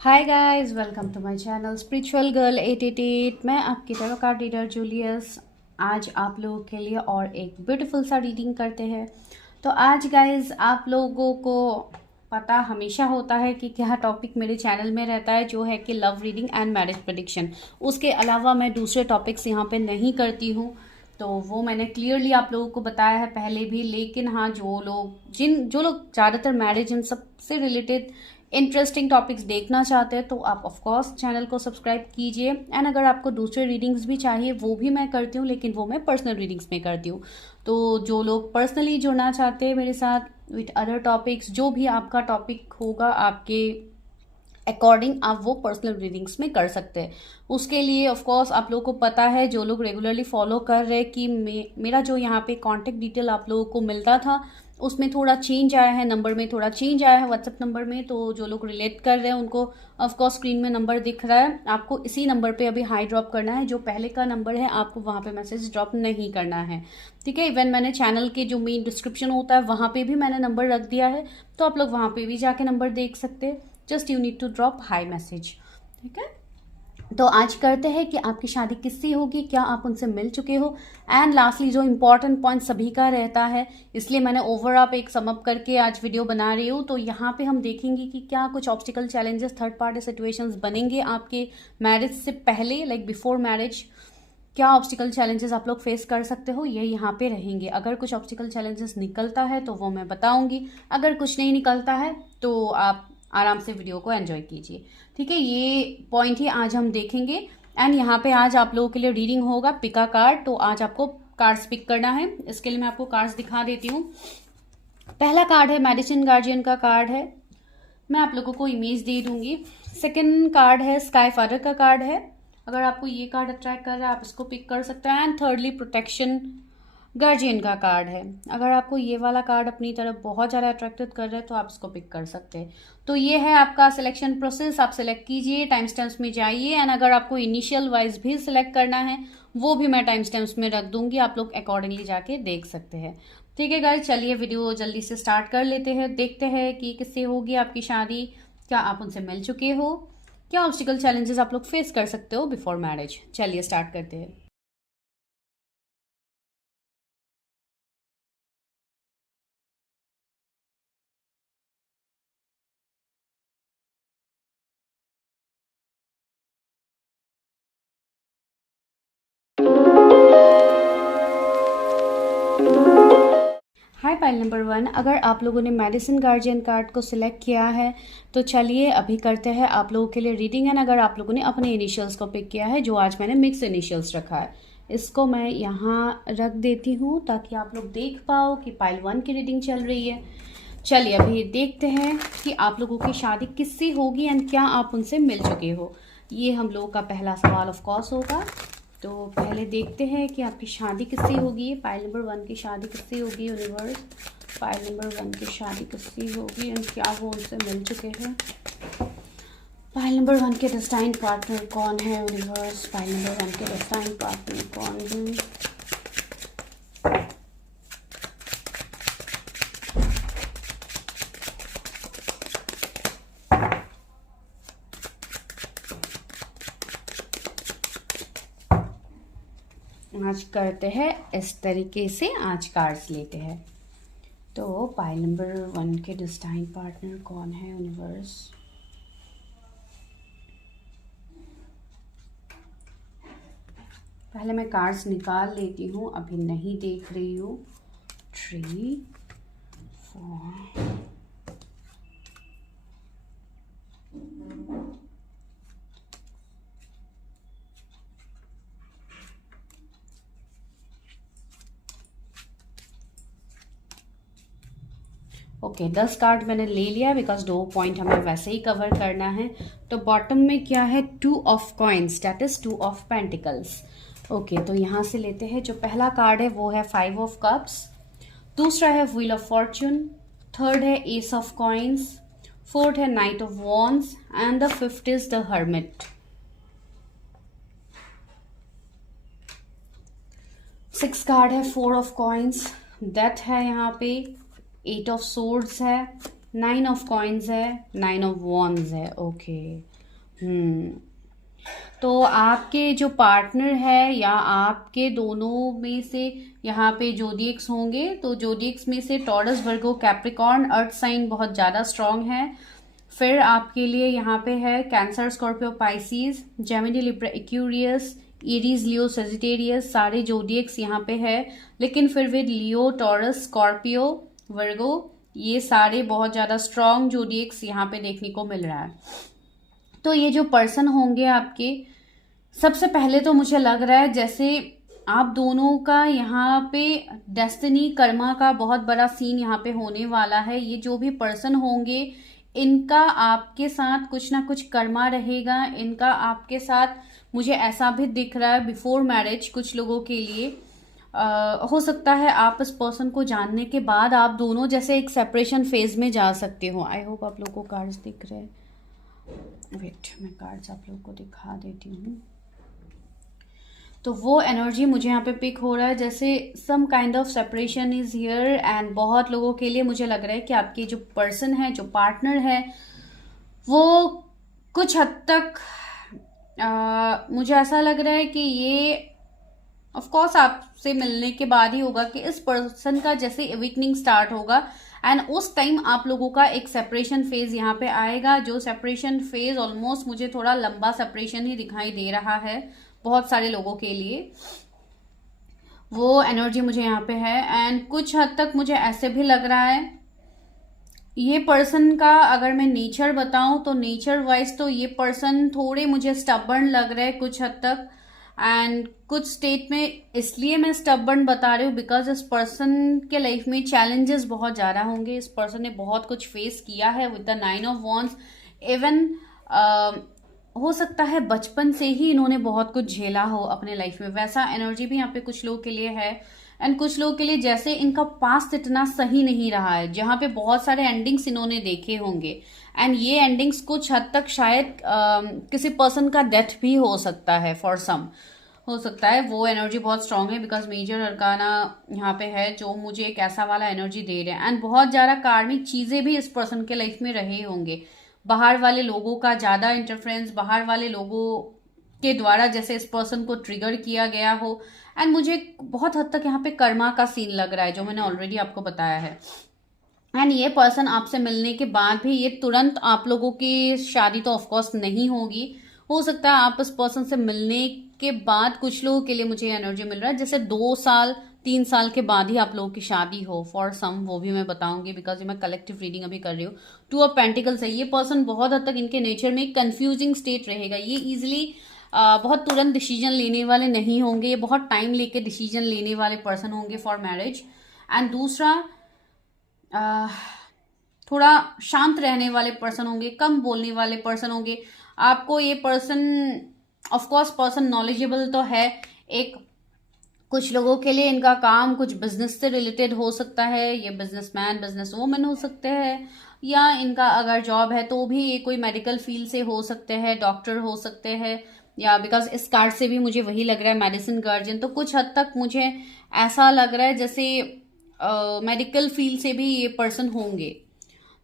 Hi guys, welcome to my channel spiritual girl 888। मैं आपकी तरह का रीडर जूलियस। आज आप लोगों के लिए और एक ब्यूटीफुल सा रीडिंग करते हैं। तो आज गाइस, आप लोगों को पता हमेशा होता है कि क्या टॉपिक मेरे चैनल में रहता है, जो है कि love reading and marriage prediction. उसके अलावा मैं दूसरे टॉपिक्स यहाँ पे नहीं करती हूँ। तो वो मैंने क्लियरली आप लोगों को बताया है पहले भी। लेकिन हाँ, जो लोग ज़्यादातर मैरिज इन सब से रिलेटेड इंटरेस्टिंग टॉपिक्स देखना चाहते हैं, तो आप ऑफ कोर्स चैनल को सब्सक्राइब कीजिए। एंड अगर आपको दूसरे रीडिंग्स भी चाहिए, वो भी मैं करती हूँ, लेकिन वो मैं पर्सनल रीडिंग्स में करती हूँ। तो जो लोग पर्सनली जुड़ना चाहते हैं मेरे साथ विथ अदर टॉपिक्स, जो भी आपका टॉपिक होगा आपके अकॉर्डिंग, आप वो पर्सनल रीडिंग्स में कर सकते हैं। उसके लिए ऑफ कोर्स आप लोगों को पता है, जो लोग रेगुलरली फॉलो कर रहे हैं, कि मेरा जो यहाँ पे कांटेक्ट डिटेल आप लोगों को मिलता था, उसमें थोड़ा चेंज आया है, नंबर में थोड़ा चेंज आया है व्हाट्सएप नंबर में। तो जो लोग रिलेट कर रहे हैं उनको ऑफ कोर्स स्क्रीन में नंबर दिख रहा है, आपको इसी नंबर पे अभी हाई ड्रॉप करना है। जो पहले का नंबर है, आपको वहाँ पे मैसेज ड्रॉप नहीं करना है, ठीक है। इवन मैंने चैनल के जो मेन डिस्क्रिप्शन होता है, वहाँ पे भी मैंने नंबर रख दिया है, तो आप लोग वहाँ पे भी जाके नंबर देख सकते हैं। Just you need to drop hi message, ठीक है। तो आज करते हैं कि आपकी शादी किससे होगी, क्या आप उनसे मिल चुके हो। एंड लास्टली, जो इम्पोर्टेंट पॉइंट सभी का रहता है, इसलिए मैंने ओवरऑल एक समअप करके आज वीडियो बना रही हूँ। तो यहाँ पे हम देखेंगे कि क्या कुछ obstacle challenges, third party situations बनेंगे आपके मैरिज से पहले, लाइक बिफोर मैरिज। क्या ऑब्स्टिकल चैलेंजेस आप लोग फेस कर सकते हो, ये यहाँ पे रहेंगे। अगर कुछ ऑब्स्टिकल चैलेंजेस निकलता है तो वो मैं बताऊंगी, अगर कुछ नहीं निकलता है तो आप आराम से वीडियो को एंजॉय कीजिए, ठीक है। ये पॉइंट ही आज हम देखेंगे। एंड यहाँ पे आज आप लोगों के लिए रीडिंग होगा पिका कार्ड। तो आज आपको कार्ड्स पिक करना है। इसके लिए मैं आपको कार्ड्स दिखा देती हूँ। पहला कार्ड है मेडिसिन गार्जियन का कार्ड है, मैं आप लोगों को इमेज दे दूंगी। सेकंड कार्ड है स्काई फादर का कार्ड है, अगर आपको ये कार्ड अट्रैक्ट कर रहा है आप इसको पिक कर सकते हैं। एंड थर्डली प्रोटेक्शन गार्जियन का कार्ड है, अगर आपको ये वाला कार्ड अपनी तरफ बहुत ज़्यादा अट्रैक्टेड कर रहा है तो आप इसको पिक कर सकते हैं। तो ये है आपका सिलेक्शन प्रोसेस, आप सिलेक्ट कीजिए, टाइम स्टैम्प्स में जाइए। एंड अगर आपको इनिशियल वाइज भी सिलेक्ट करना है, वो भी मैं टाइम स्टैम्प्स में रख दूंगी, आप लोग अकॉर्डिंगली जाके देख सकते हैं, ठीक है गाइस। चलिए वीडियो जल्दी से स्टार्ट कर लेते हैं, देखते हैं कि किससे होगी आपकी शादी, क्या आप उनसे मिल चुके हो, क्या ऑब्स्टिकल चैलेंजेस आप लोग फेस कर सकते हो बिफोर मैरिज। चलिए स्टार्ट करते हैं। हाय पाइल नंबर 1, अगर आप लोगों ने मेडिसिन गार्जियन कार्ड को सिलेक्ट किया है तो चलिए अभी करते हैं आप लोगों के लिए रीडिंग। एंड अगर आप लोगों ने अपने इनिशियल्स को पिक किया है, जो आज मैंने मिक्स इनिशियल्स रखा है, इसको मैं यहाँ रख देती हूँ ताकि आप लोग देख पाओ कि पाइल 1 की रीडिंग चल रही है। चलिए अभी देखते हैं कि आप लोगों की शादी किससे होगी एंड क्या आप उनसे मिल चुके हो। ये हम लोगों का पहला सवाल ऑफ कोर्स होगा। तो पहले देखते हैं कि आपकी शादी किससे होगी। पाइल नंबर 1 की शादी किससे होगी यूनिवर्स, पाइल नंबर 1 की शादी किससे होगी एंड क्या वो उनसे मिल चुके हैं। पाइल नंबर 1 के डेस्टाइन्ड पार्टनर कौन है यूनिवर्स, पाइल नंबर 1 के डेस्टाइन्ड पार्टनर कौन है। आज करते हैं इस तरीके से, आज कार्ड्स लेते हैं। तो पाइल नंबर 1 के डेस्टाइन्ड पार्टनर कौन है यूनिवर्स। पहले मैं कार्ड्स निकाल लेती हूँ, अभी नहीं देख रही हूँ। 3 4 ओके 10 कार्ड मैंने ले लिया बिकॉज 2 पॉइंट हमें वैसे ही कवर करना है। तो बॉटम में क्या है, 2 of coins, that is 2 of pentacles. Okay, तो यहाँ से लेते हैं। जो पहला कार्ड है वो है 5 ऑफ कप्स, दूसरा है व्हील ऑफ फॉर्च्यून, थर्ड है एस ऑफ कॉइन्स, फोर्थ है night of wands and the fifth is the hermit. 6 card है 4 ऑफ कॉइन्स, डेथ है यहाँ पे, 8 ऑफ सोर्ड्स है, 9 ऑफ कॉइन्स है, 9 ऑफ वॉन्ड्स है। ओके। तो आपके जो पार्टनर है या आपके दोनों में से यहाँ पे जोडिएक्स होंगे, तो जोडिएक्स में से टॉरस, वर्गो, कैप्रिकॉर्न, अर्थ साइन बहुत ज़्यादा स्ट्रांग है। फिर आपके लिए यहाँ पे है Cancer, Scorpio, Pisces, Gemini, Libra, Aquarius, Aries, Leo, Sagittarius, सारे जोडिएक्स यहाँ पे है। लेकिन फिर भी लियो, टॉरस, स्कॉर्पियो, वर्गो, ये सारे बहुत ज़्यादा स्ट्रांग जोडिएक्स यहाँ पे देखने को मिल रहा है। तो ये जो पर्सन होंगे आपके, सबसे पहले तो मुझे लग रहा है जैसे आप दोनों का यहाँ पे डेस्टिनी, कर्मा का बहुत बड़ा सीन यहाँ पे होने वाला है। ये जो भी पर्सन होंगे, इनका आपके साथ कुछ ना कुछ कर्मा रहेगा। इनका आपके साथ, मुझे ऐसा भी दिख रहा है बिफोर मैरिज कुछ लोगों के लिए हो सकता है आप इस पर्सन को जानने के बाद आप दोनों जैसे एक सेपरेशन फेज में जा सकते हो। आई होप आप लोगों को कार्ड्स दिख रहे हैं। वेट, मैं कार्ड्स आप लोगों को दिखा देती हूँ। तो वो एनर्जी मुझे यहाँ पे पिक हो रहा है जैसे some kind of separation is here. And बहुत लोगों के लिए मुझे लग रहा है कि आपके जो पर्सन है, जो पार्टनर है, वो कुछ हद तक मुझे ऐसा लग रहा है कि ये ऑफ कोर्स आपसे मिलने के बाद ही होगा कि इस पर्सन का जैसे इविकनिंग स्टार्ट होगा एंड उस टाइम आप लोगों का एक सेपरेशन फेज यहाँ पे आएगा। जो सेपरेशन फेज ऑलमोस्ट मुझे थोड़ा लंबा सेपरेशन ही दिखाई दे रहा है बहुत सारे लोगों के लिए। वो एनर्जी मुझे यहाँ पे है। एंड कुछ हद तक मुझे ऐसे भी लग रहा है ये पर्सन का, अगर मैं नेचर बताऊं तो नेचर वाइज तो ये पर्सन थोड़े मुझे स्टबर्न लग रहे हैं कुछ हद तक। एंड कुछ स्टेट में इसलिए मैं स्टबर्न बता रही हूँ बिकॉज इस पर्सन के लाइफ में चैलेंजेस बहुत ज़्यादा होंगे। इस पर्सन ने बहुत कुछ फेस किया है with the 9 of wands. Even हो सकता है बचपन से ही इन्होंने बहुत कुछ झेला हो अपने लाइफ में, वैसा एनर्जी भी यहाँ पे कुछ लोगों के लिए है। एंड कुछ लोगों के लिए जैसे इनका पास्ट इतना सही नहीं रहा है, जहाँ पे बहुत सारे एंडिंग्स इन्होंने देखे होंगे। एंड ये एंडिंग्स कुछ हद तक शायद किसी पर्सन का डेथ भी हो सकता है, फॉर सम हो सकता है। वो एनर्जी बहुत स्ट्रांग है बिकॉज मेजर अरकाना यहाँ पे है जो मुझे एक ऐसा वाला एनर्जी दे रहे हैं। एंड बहुत ज़्यादा कार्मिक चीज़ें भी इस पर्सन के लाइफ में रहे होंगे। बाहर वाले लोगों का ज़्यादा इंटरफेरेंस, बाहर वाले लोगों के द्वारा जैसे इस पर्सन को ट्रिगर किया गया हो। एंड मुझे बहुत हद तक यहाँ पे कर्मा का सीन लग रहा है जो मैंने ऑलरेडी आपको बताया है। एंड ये पर्सन आपसे मिलने के बाद भी ये तुरंत आप लोगों की शादी तो ऑफकोर्स नहीं होगी। हो सकता है आप इस पर्सन से मिलने के बाद कुछ लोगों के लिए मुझे एनर्जी मिल रहा है जैसे 2 साल 3 साल के बाद ही आप लोगों की शादी हो फॉर सम, वो भी मैं बताऊंगी बिकॉज ये मैं कलेक्टिव रीडिंग अभी कर रही हूँ। 2 ऑफ पेंटिकल्स है। ये पर्सन बहुत हद तक इनके नेचर में कंफ्यूजिंग स्टेट रहेगा। ये इजिली बहुत तुरंत डिसीजन लेने वाले नहीं होंगे। ये बहुत टाइम लेके डिसीजन लेने वाले पर्सन होंगे फॉर मैरिज। एंड दूसरा थोड़ा शांत रहने वाले पर्सन होंगे, कम बोलने वाले पर्सन होंगे। आपको ये पर्सन ऑफकोर्स पर्सन नॉलेजेबल तो है। एक कुछ लोगों के लिए इनका काम कुछ बिजनेस से रिलेटेड हो सकता है। ये बिजनेसमैन, बिजनेस वूमेन हो सकते हैं, या इनका अगर जॉब है तो भी ये कोई मेडिकल फील्ड से हो सकते हैं, डॉक्टर हो सकते हैं, या बिकॉज इस कार्ड से भी मुझे वही लग रहा है, मेडिसिन गार्जियन। तो कुछ हद तक मुझे ऐसा लग रहा है जैसे मेडिकल फील्ड से भी ये पर्सन होंगे,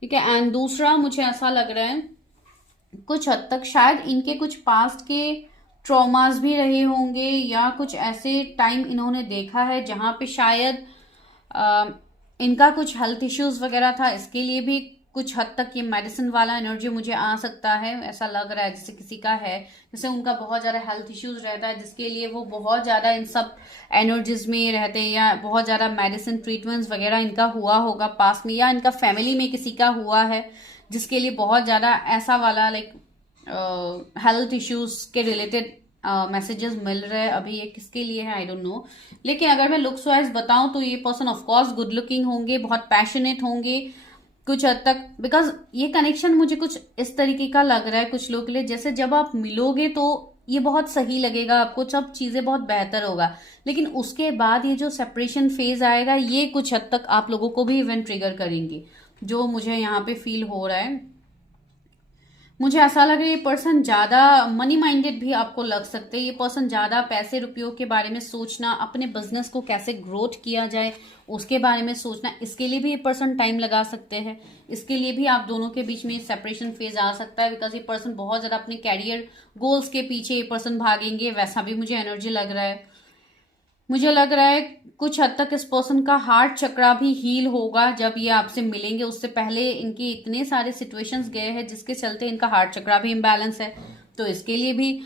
ठीक है। एंड दूसरा मुझे ऐसा लग रहा है कुछ हद तक शायद इनके कुछ पास्ट के ट्रॉमास भी रहे होंगे, या कुछ ऐसे टाइम इन्होंने देखा है जहाँ पे शायद इनका कुछ हेल्थ इश्यूज वगैरह था। इसके लिए भी कुछ हद तक ये मेडिसिन वाला एनर्जी मुझे आ सकता है। ऐसा लग रहा है जैसे किसी का है, जैसे उनका बहुत ज़्यादा हेल्थ इश्यूज रहता है जिसके लिए वो बहुत ज़्यादा इन सब एनर्जीज में रहते हैं, या बहुत ज़्यादा मेडिसिन ट्रीटमेंट्स वगैरह इनका हुआ होगा पास में, या इनका फैमिली में किसी का हुआ है जिसके लिए बहुत ज़्यादा ऐसा वाला लाइक हेल्थ इश्यूज के रिलेटेड मैसेजेस मिल रहे हैं। अभी ये किसके लिए है आई डोंट नो। लेकिन अगर मैं लुक्स वाइज बताऊं तो ये पर्सन ऑफकोर्स गुड लुकिंग होंगे, बहुत पैशनेट होंगे कुछ हद तक, बिकॉज ये कनेक्शन मुझे कुछ इस तरीके का लग रहा है कुछ लोगों के लिए जैसे जब आप मिलोगे तो ये बहुत सही लगेगा आपको, सब चीज़ें बहुत बेहतर होगा। लेकिन उसके बाद ये जो सेपरेशन फेज आएगा ये कुछ हद तक आप लोगों को भी इवेंट ट्रिगर करेंगे, जो मुझे यहाँ पे फील हो रहा है। मुझे ऐसा लग रहा है ये पर्सन ज्यादा मनी माइंडेड भी आपको लग सकते हैं। ये पर्सन ज्यादा पैसे रुपयों के बारे में सोचना, अपने बिजनेस को कैसे ग्रोथ किया जाए उसके बारे में सोचना, इसके लिए भी ये पर्सन टाइम लगा सकते हैं। इसके लिए भी आप दोनों के बीच में सेपरेशन फेज आ सकता है, बिकॉज ये पर्सन बहुत ज्यादा अपने कैरियर गोल्स के पीछे ये पर्सन भागेंगे, वैसा भी मुझे एनर्जी लग रहा है। मुझे लग रहा है कुछ हद तक इस पर्सन का हार्ट चक्रा भी हील होगा जब ये आपसे मिलेंगे। उससे पहले इनके इतने सारे सिचुएशंस गए हैं जिसके चलते इनका हार्ट चक्रा भी इम्बैलेंस है, तो इसके लिए भी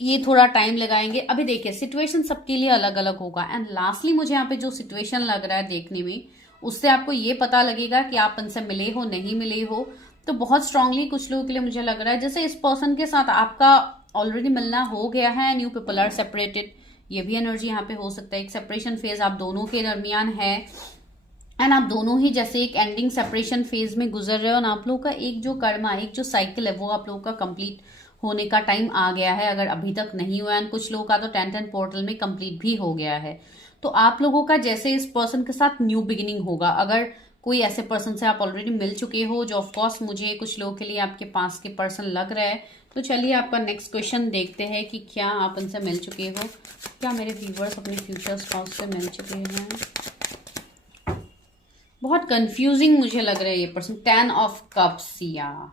ये थोड़ा टाइम लगाएंगे। अभी देखिए सिचुएशन सबके लिए अलग अलग होगा। एंड लास्टली मुझे यहाँ पे जो सिचुएशन लग रहा है देखने में, उससे आपको ये पता लगेगा कि आप इनसे मिले हो नहीं मिले हो। तो बहुत स्ट्रांगली कुछ लोगों के लिए मुझे लग रहा है जैसे इस पर्सन के साथ आपका ऑलरेडी मिलना हो गया है and you people are separated. ये भी एनर्जी यहाँ पे हो सकता है। एक सेपरेशन फेज आप दोनों के दरमियान है एंड आप दोनों ही जैसे एक एंडिंग सेपरेशन फेज में गुजर रहे हो। और आप लोगों का एक जो कर्मा, एक जो साइकिल है वो आप लोगों का कंप्लीट होने का टाइम आ गया है, अगर अभी तक नहीं हुआ। एंड कुछ लोगों का तो 10 पोर्टल में कंप्लीट भी हो गया है। तो आप लोगों का जैसे इस पर्सन के साथ न्यू बिगिनिंग होगा। अगर कोई ऐसे पर्सन से आप ऑलरेडी मिल चुके हो, जो ऑफकोर्स मुझे कुछ लोगों के लिए आपके पास के पर्सन लग रहा है, तो चलिए आपका नेक्स्ट क्वेश्चन देखते हैं कि क्या आप उनसे मिल चुके हो, क्या मेरे व्यूवर्स अपने फ्यूचर स्पाउस से मिल चुके हैं। बहुत कंफ्यूजिंग मुझे लग रहा है ये पर्सन। 10 ऑफ कप्स, या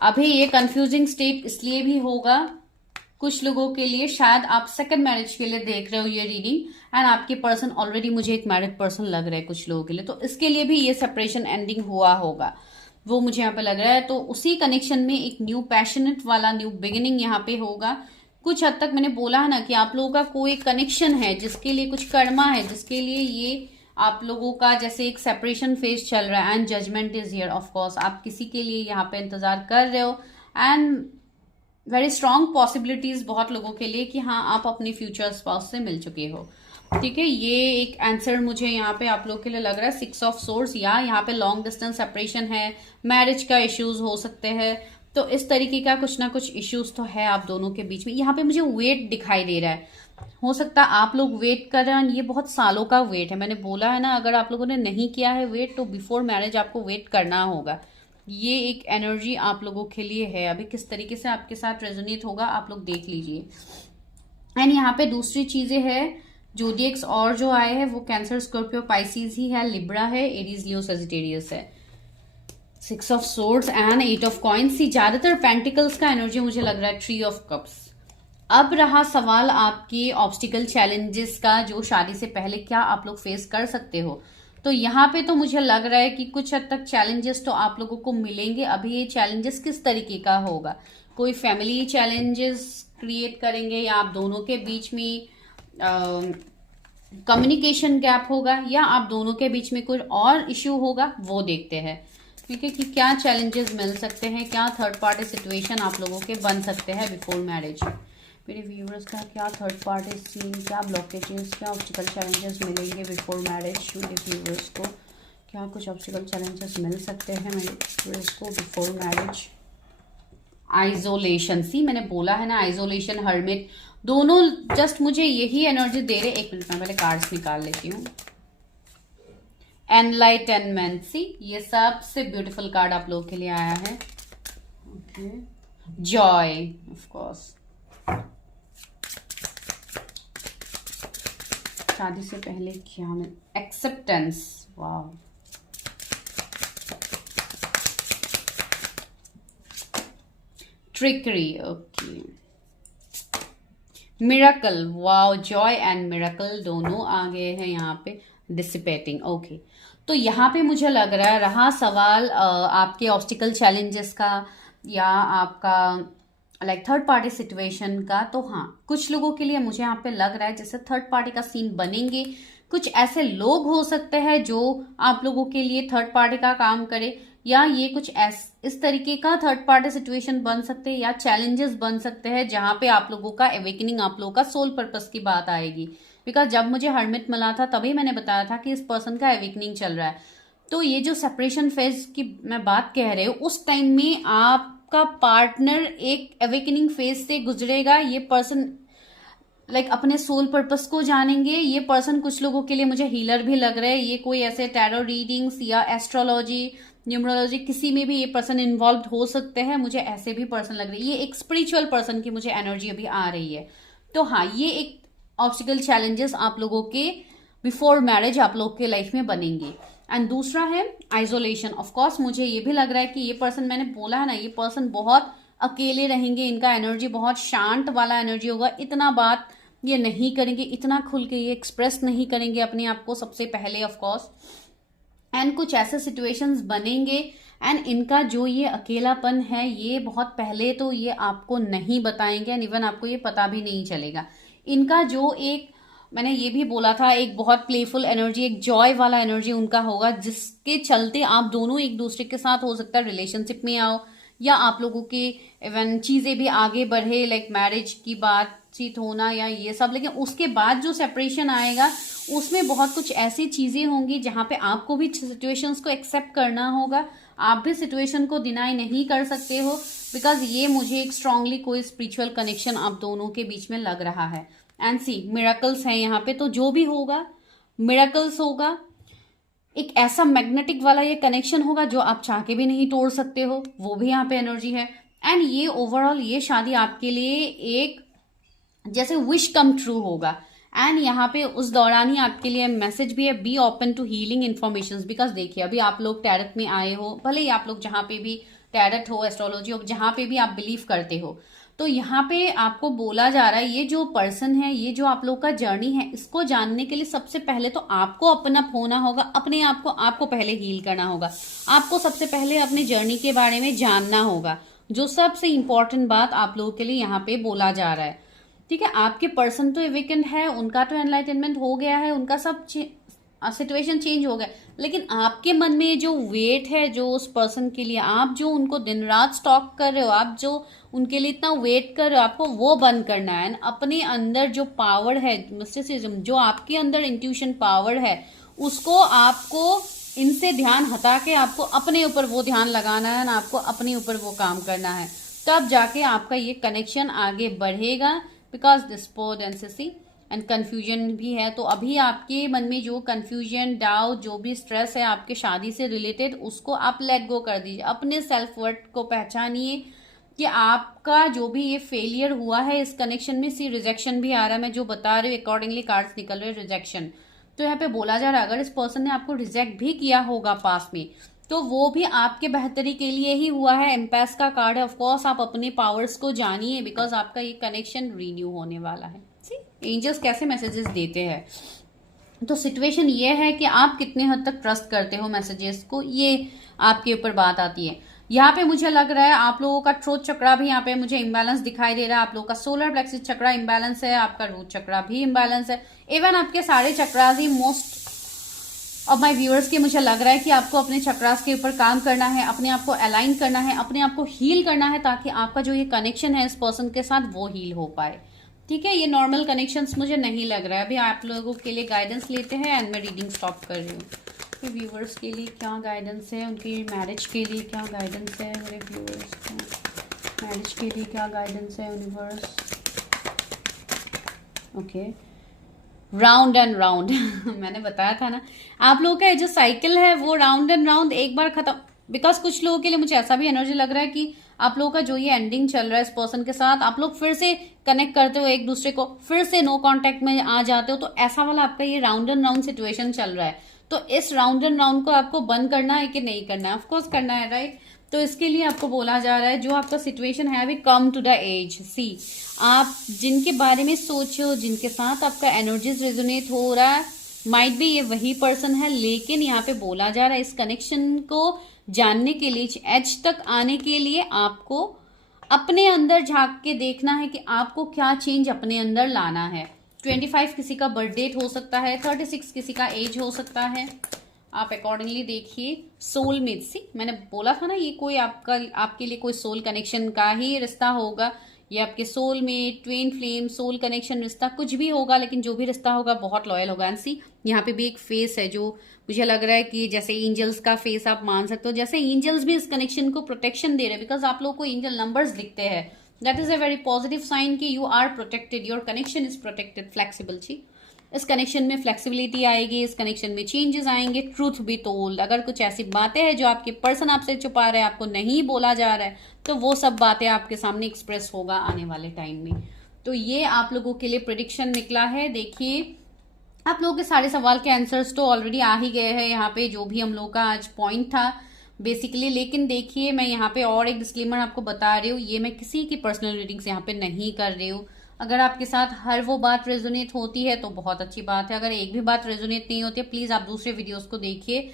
अभी ये कंफ्यूजिंग स्टेट इसलिए भी होगा कुछ लोगों के लिए, शायद आप सेकंड मैरिज के लिए देख रहे हो ये रीडिंग एंड आपके पर्सन ऑलरेडी मुझे एक मैरिड पर्सन लग रहा है कुछ लोगों के लिए, तो इसके लिए भी ये सेपरेशन एंडिंग हुआ होगा, वो मुझे यहाँ पे लग रहा है। तो उसी कनेक्शन में एक न्यू पैशनेट वाला न्यू बिगिनिंग यहाँ पे होगा। कुछ हद तक मैंने बोला है ना कि आप लोगों का कोई कनेक्शन है जिसके लिए कुछ कर्मा है, जिसके लिए ये आप लोगों का जैसे एक सेपरेशन फेज चल रहा है and judgement is here. Of course आप किसी के लिए यहाँ पे इंतजार कर रहे हो एंड वेरी स्ट्रॉन्ग पॉसिबिलिटीज बहुत लोगों के लिए कि हाँ आप अपने फ्यूचर स्पाउस से मिल चुके हो। ठीक है, ये एक आंसर मुझे यहाँ पे आप लोग के लिए लग रहा है। 6 ऑफ सोर्स, या यहाँ पे लॉन्ग डिस्टेंस सेपरेशन है, मैरिज का इश्यूज हो सकते हैं, तो इस तरीके का कुछ ना कुछ इश्यूज तो है आप दोनों के बीच में। यहाँ पे मुझे वेट दिखाई दे रहा है, हो सकता है आप लोग वेट कर रहे हैं, ये बहुत सालों का वेट है। मैंने बोला है ना, अगर आप लोगों ने नहीं किया है वेट तो बिफोर मैरिज आपको वेट करना होगा। ये एक एनर्जी आप लोगों के लिए है। अभी किस तरीके से आपके साथ रेजोनेट होगा आप लोग देख लीजिए। एंड यहाँ पे दूसरी चीजें है, जोडिएक्स और जो आए हैं वो कैंसर, स्कॉर्पियो, पाइसिस ही है, लिब्रा है, एरीज, लियो, सेजिटेरियस है। 6 of swords and 8 of coins. ज्यादातर पेंटिकल्स का एनर्जी मुझे लग रहा है। 3 ऑफ कप्स। अब रहा सवाल आपके ऑब्स्टिकल चैलेंजेस का, जो शादी से पहले क्या आप लोग फेस कर सकते हो। तो यहाँ पे तो मुझे लग रहा है कि कुछ हद तक चैलेंजेस तो आप लोगों को मिलेंगे। अभी ये चैलेंजेस किस तरीके का होगा, कोई फैमिली चैलेंजेस क्रिएट करेंगे, या आप दोनों के बीच में कम्युनिकेशन गैप होगा, या आप दोनों के बीच में कोई और इश्यू होगा, वो देखते हैं। ठीक है, कि क्या चैलेंजेस मिल सकते हैं, क्या थर्ड पार्टी सिचुएशन आप लोगों के बन सकते हैं बिफोर मैरिज। मेरे व्यूअर्स का क्या थर्ड पार्टी सीन, क्या ब्लॉकेजेस, क्या ऑब्स्टिकल चैलेंजेस मिलेंगे बिफोर मैरिज। मेरे व्यूअर्स को क्या कुछ ऑब्स्टिकल चैलेंजेस मिल सकते हैं मेरे व्यूअर्स को बिफोर मैरिज। आइसोलेशन, सी मैंने बोला है ना, आइसोलेशन, हर्मिट, दोनों जस्ट मुझे यही एनर्जी दे रहे। एक मिनट में पहले कार्ड्स निकाल लेती हूँ। एनलाइटनमेंट, सी ये सबसे ब्यूटीफुल कार्ड आप लोगों के लिए आया है। ओके, जॉय, ऑफ कोर्स, शादी से पहले क्या मैं, एक्सेप्टेंस, वाह, trickery, okay, miracle, wow, Joy and miracle दोनों आ गए हैं यहाँ पे। Dissipating, okay. तो यहाँ पे मुझे लग रहा है रहा सवाल आपके ऑब्स्टिकल चैलेंजेस का या आपका लाइक थर्ड पार्टी सिचुएशन का, तो हाँ कुछ लोगों के लिए मुझे यहाँ पे लग रहा है जैसे थर्ड पार्टी का सीन बनेंगे। कुछ ऐसे लोग हो सकते हैं जो आप लोगों के लिए थर्ड पार्टी का काम करे, या ये कुछ इस तरीके का थर्ड पार्टी सिचुएशन बन सकते हैं, या चैलेंजेस बन सकते हैं जहां पे आप लोगों का एवेकनिंग, आप लोगों का सोल पर्पस की बात आएगी। बिकॉज जब मुझे हर्मिट मिला था तभी मैंने बताया था कि इस पर्सन का एवेकनिंग चल रहा है। तो ये जो सेपरेशन फेज की मैं बात कह रही हूँ, उस टाइम में आपका पार्टनर एक एवेकनिंग फेज से गुजरेगा। ये पर्सन लाइक अपने सोल पर्पस को जानेंगे। ये पर्सन कुछ लोगों के लिए मुझे हीलर भी लग रहा है। ये कोई ऐसे टैरो रीडिंग्स या एस्ट्रोलॉजी न्यूमरोलॉजी किसी में भी ये पर्सन इन्वॉल्व हो सकते हैं, मुझे ऐसे भी पर्सन लग रही है, ये एक स्पिरिचुअल पर्सन की मुझे एनर्जी अभी आ रही है। तो हाँ, ये एक ऑब्स्टिकल चैलेंजेस आप लोगों के बिफोर मैरिज आप लोग के लाइफ में बनेंगे। एंड दूसरा है आइसोलेशन। ऑफ कोर्स मुझे ये भी लग रहा है कि ये पर्सन, मैंने बोला है ना, ये पर्सन बहुत अकेले रहेंगे, इनका एनर्जी बहुत शांत वाला एनर्जी होगा, इतना बात ये नहीं करेंगे, इतना खुल के ये एक्सप्रेस नहीं करेंगे अपने आप को सबसे पहले ऑफ कोर्स। एंड कुछ ऐसे सिचुएशंस बनेंगे एंड इनका जो ये अकेलापन है ये बहुत पहले तो ये आपको नहीं बताएंगे एंड इवन आपको ये पता भी नहीं चलेगा। इनका जो एक, मैंने ये भी बोला था, एक बहुत प्लेफुल एनर्जी, एक जॉय वाला एनर्जी उनका होगा, जिसके चलते आप दोनों एक दूसरे के साथ हो सकता है रिलेशनशिप में आओ, या आप लोगों के इवन चीजें भी आगे बढ़े, लाइक मैरिज की बातचीत होना या ये सब। लेकिन उसके बाद जो सेपरेशन आएगा उसमें बहुत कुछ ऐसी चीजें होंगी जहां पे आपको भी सिचुएशंस को एक्सेप्ट करना होगा, आप भी सिचुएशन को डिनाई नहीं कर सकते हो, बिकॉज ये मुझे एक स्ट्रांगली कोई स्पिरिचुअल कनेक्शन आप दोनों के बीच में लग रहा है। एंड सी मिरेकल्स है यहाँ पे, तो जो भी होगा मिरेकल्स होगा, एक ऐसा मैग्नेटिक वाला ये कनेक्शन होगा जो आप चाह के भी नहीं तोड़ सकते हो, वो भी यहाँ पे एनर्जी है। एंड ये ओवरऑल ये शादी आपके लिए एक जैसे विश कम ट्रू होगा। एंड यहाँ पे उस दौरान ही आपके लिए मैसेज भी है, be open to healing information. Because देखिए अभी आप लोग टैरट में आए हो, भले ही आप लोग जहाँ पे भी टैरट हो, एस्ट्रोलॉजी हो, जहाँ पे भी आप बिलीव करते हो, तो यहाँ पे आपको बोला जा रहा है ये जो पर्सन है, ये जो आप लोग का जर्नी है, इसको जानने के लिए सबसे पहले तो आपको अपना होना होगा, अपने आप को आपको पहले हील करना होगा, आपको सबसे पहले अपने जर्नी के बारे में जानना होगा, जो सबसे इंपॉर्टेंट बात आप लोगों के लिए यहाँ पे बोला जा रहा है। ठीक है, आपके पर्सन तो एवेकेंड है, उनका तो एनलाइटनमेंट हो गया है, उनका सब सिचुएशन चेंज हो गया, लेकिन आपके मन में जो वेट है, जो उस पर्सन के लिए आप जो उनको दिन रात स्टॉक कर रहे हो, आप जो उनके लिए इतना वेट कर रहे हो, आपको वो बंद करना है। अपने अंदर जो पावर है, मिस्टिसिज्म, जो आपके अंदर इंट्यूशन पावर है, उसको आपको इनसे ध्यान हटा के आपको अपने ऊपर वो ध्यान लगाना है ना, आपको अपने ऊपर वो काम करना है, तब जाके आपका ये कनेक्शन आगे बढ़ेगा। बिकॉज डिस्पोडेंसी एंड कन्फ्यूजन भी है, तो अभी आपके मन में जो कन्फ्यूजन, डाउट, जो भी स्ट्रेस है आपके शादी से रिलेटेड, उसको आप लेट गो कर दीजिए। अपने सेल्फ वर्थ को पहचानिए कि आपका जो भी ये फेलियर हुआ है इस कनेक्शन में, सी रिजेक्शन भी आ रहा है, मैं जो बता रही हूँ अकॉर्डिंगली कार्ड्स निकल रहे हैं रिजेक्शन। तो यहाँ पे बोला जा रहा है अगर इस पर्सन ने आपको रिजेक्ट भी किया होगा पास में, तो वो भी आपके बेहतरी के लिए ही हुआ है। एम्पैस का कार्ड है, ऑफकोर्स आप अपने पावर्स को जानिए, बिकॉज आपका ये कनेक्शन रीन्यू होने वाला है। एंजल्स कैसे मैसेजेस देते हैं, तो सिचुएशन ये है कि आप कितने हद तक ट्रस्ट करते हो मैसेजेस को, ये आपके ऊपर बात आती है। यहाँ पे मुझे लग रहा है आप लोगों का थ्रोट चक्रा भी यहाँ पे मुझे इम्बैलेंस दिखाई दे रहा है, आप लोगों का सोलर प्लेक्सिस चक्रा इम्बैलेंस है, आपका रूट चक्रा भी इम्बैलेंस है, इवन आपके सारे चक्रास ही मोस्ट ऑफ माय व्यूअर्स के मुझे लग रहा है कि आपको अपने चक्रास के ऊपर काम करना है, अपने आप को अलाइन करना है, अपने आप को हील करना है, ताकि आपका जो ये कनेक्शन है इस पर्सन के साथ वो हील हो पाए। ठीक है, ये नॉर्मल कनेक्शंस मुझे नहीं लग रहा है। अभी आप लोगों के लिए गाइडेंस लेते हैं एंड मैं रीडिंग स्टॉप कर रही हूँ। तो व्यूअर्स के लिए क्या गाइडेंस है, उनकी मैरिज के लिए क्या गाइडेंस है, मेरे व्यूअर्स को मैरिज के लिए क्या गाइडेंस है universe. Okay, round and round मैंने बताया था ना, आप लोगों का जो साइकिल है वो राउंड एंड राउंड एक बार खत्म। बिकॉज कुछ लोगों के लिए मुझे ऐसा भी एनर्जी लग रहा है कि आप लोगों का जो ये एंडिंग चल रहा है इस पर्सन के साथ, आप लोग फिर से कनेक्ट करते हो एक दूसरे को, फिर से नो कांटेक्ट में आ जाते हो, तो ऐसा वाला आपका ये राउंड एंड राउंड सिचुएशन चल रहा है। तो इस राउंड एंड राउंड को आपको बंद करना है कि नहीं करना है? ऑफकोर्स करना है, राइट। तो इसके लिए आपको बोला जा रहा है जो आपका सिचुएशन है अभी, कम टू द एज। सी, आप जिनके बारे में सोचो, जिनके साथ आपका एनर्जीज रेजोनेट हो रहा है, माइट बी ये वही पर्सन है, लेकिन यहाँ पे बोला जा रहा है इस कनेक्शन को जानने के लिए, एज तक आने के लिए आपको अपने अंदर झांक के देखना है कि आपको क्या चेंज अपने अंदर लाना है। 25 किसी का बर्थ डेट हो सकता है, 36 किसी का एज हो सकता है, आप अकॉर्डिंगली देखिए। सोलमेट, सी मैंने बोला था ना, ये कोई आपके लिए कोई सोल कनेक्शन का ही रिश्ता होगा, ये आपके soulmate, twin flame, soul connection रिश्ता कुछ भी होगा, लेकिन जो भी रिश्ता होगा बहुत लॉयल होगा। एंड सी, यहाँ पे भी एक फेस है जो मुझे लग रहा है कि जैसे एंजल्स का फेस आप मान सकते हो, जैसे एंजल्स भी इस कनेक्शन को प्रोटेक्शन दे रहे हैं, बिकॉज आप लोगों को एंजल नंबर्स दिखते हैं। That is a very positive sign कि you are protected, your connection is protected, flexible. जी, इस कनेक्शन में फ्लेक्सिबिलिटी आएगी, इस कनेक्शन में चेंजेस आएंगे। ट्रूथ बी टोल्ड, अगर कुछ ऐसी बातें हैं जो आपके पर्सन आपसे छुपा रहे हैं, आपको नहीं बोला जा रहा है, तो वो सब बातें आपके सामने एक्सप्रेस होगा आने वाले टाइम में। तो ये आप लोगों के लिए प्रेडिक्शन निकला है। देखिए, आप लोगों के सारे सवाल के आंसर्स तो ऑलरेडी आ ही गए हैं यहाँ पे, जो भी हम लोग का आज पॉइंट था बेसिकली। लेकिन देखिए, मैं यहाँ पे और एक डिस्क्लेमर आपको बता रही हूँ, ये मैं किसी की पर्सनल रीडिंग्स यहाँ पे नहीं कर रही हूँ। अगर आपके साथ हर वो बात रेजोनेट होती है तो बहुत अच्छी बात है, अगर एक भी बात रेजोनेट नहीं होती है प्लीज आप दूसरे वीडियोस को देखिए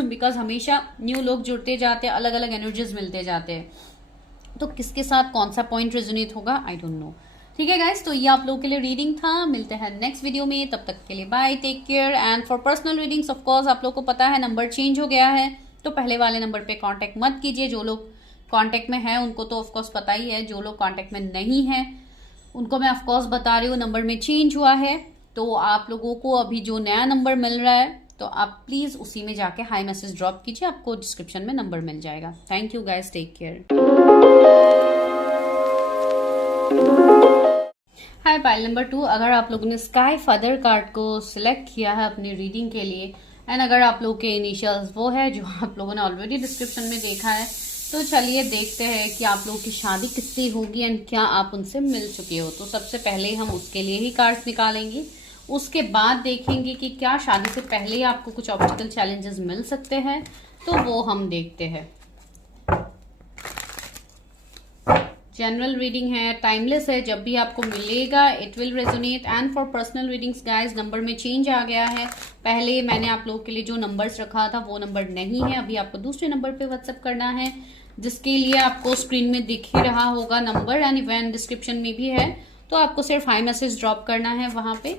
बिकॉज हमेशा न्यू लोग जुड़ते जाते हैं, अलग अलग एनर्जीज मिलते जाते हैं, तो किसके साथ कौन सा पॉइंट रेजोनेट होगा आई डोंट नो। ठीक है गाइस, तो ये आप लोगों के लिए रीडिंग था। मिलते हैं नेक्स्ट वीडियो में, तब तक के लिए bye, take care. And for personal readings of course आप लोग को पता है नंबर चेंज हो गया है, तो पहले वाले नंबर पे कांटेक्ट मत कीजिए। जो लोग कांटेक्ट में हैं उनको तो ऑफकोर्स पता ही है, जो लोग कांटेक्ट में नहीं है उनको मैं ऑफकोर्स बता रही हूँ नंबर में चेंज हुआ है। तो आप लोगों को अभी जो नया नंबर मिल रहा है तो आप प्लीज उसी में जाके हाई मैसेज ड्रॉप कीजिए, आपको डिस्क्रिप्शन में नंबर मिल जाएगा। Thank you guys, take care. Hi, pile number 2, अगर आप लोगों ने स्काई फादर कार्ड को सिलेक्ट किया है अपनी रीडिंग के लिए, एंड अगर आप लोग के इनिशियल्स वो है जो आप लोगों ने ऑलरेडी डिस्क्रिप्शन में देखा है, तो चलिए देखते हैं कि आप लोगों की शादी किससे होगी एंड क्या आप उनसे मिल चुके हो। तो सबसे पहले हम उसके लिए ही कार्ड्स निकालेंगे, उसके बाद देखेंगे कि क्या शादी से पहले आपको कुछ ऑब्स्टिकल चैलेंजेस मिल सकते हैं, तो वो हम देखते हैं। जनरल रीडिंग है, टाइमलेस है, जब भी आपको मिलेगा it will resonate. And for personal readings guys, number में चेंज आ गया है। पहले मैंने आप लोगों के लिए जो नंबर्स रखा था वो नंबर नहीं है, अभी आपको दूसरे नंबर पे व्हाट्सएप करना है, जिसके लिए आपको स्क्रीन में दिख ही रहा होगा नंबर, एंड इवन डिस्क्रिप्शन में भी है, तो आपको सिर्फ हाई मैसेज ड्रॉप करना है वहां पे।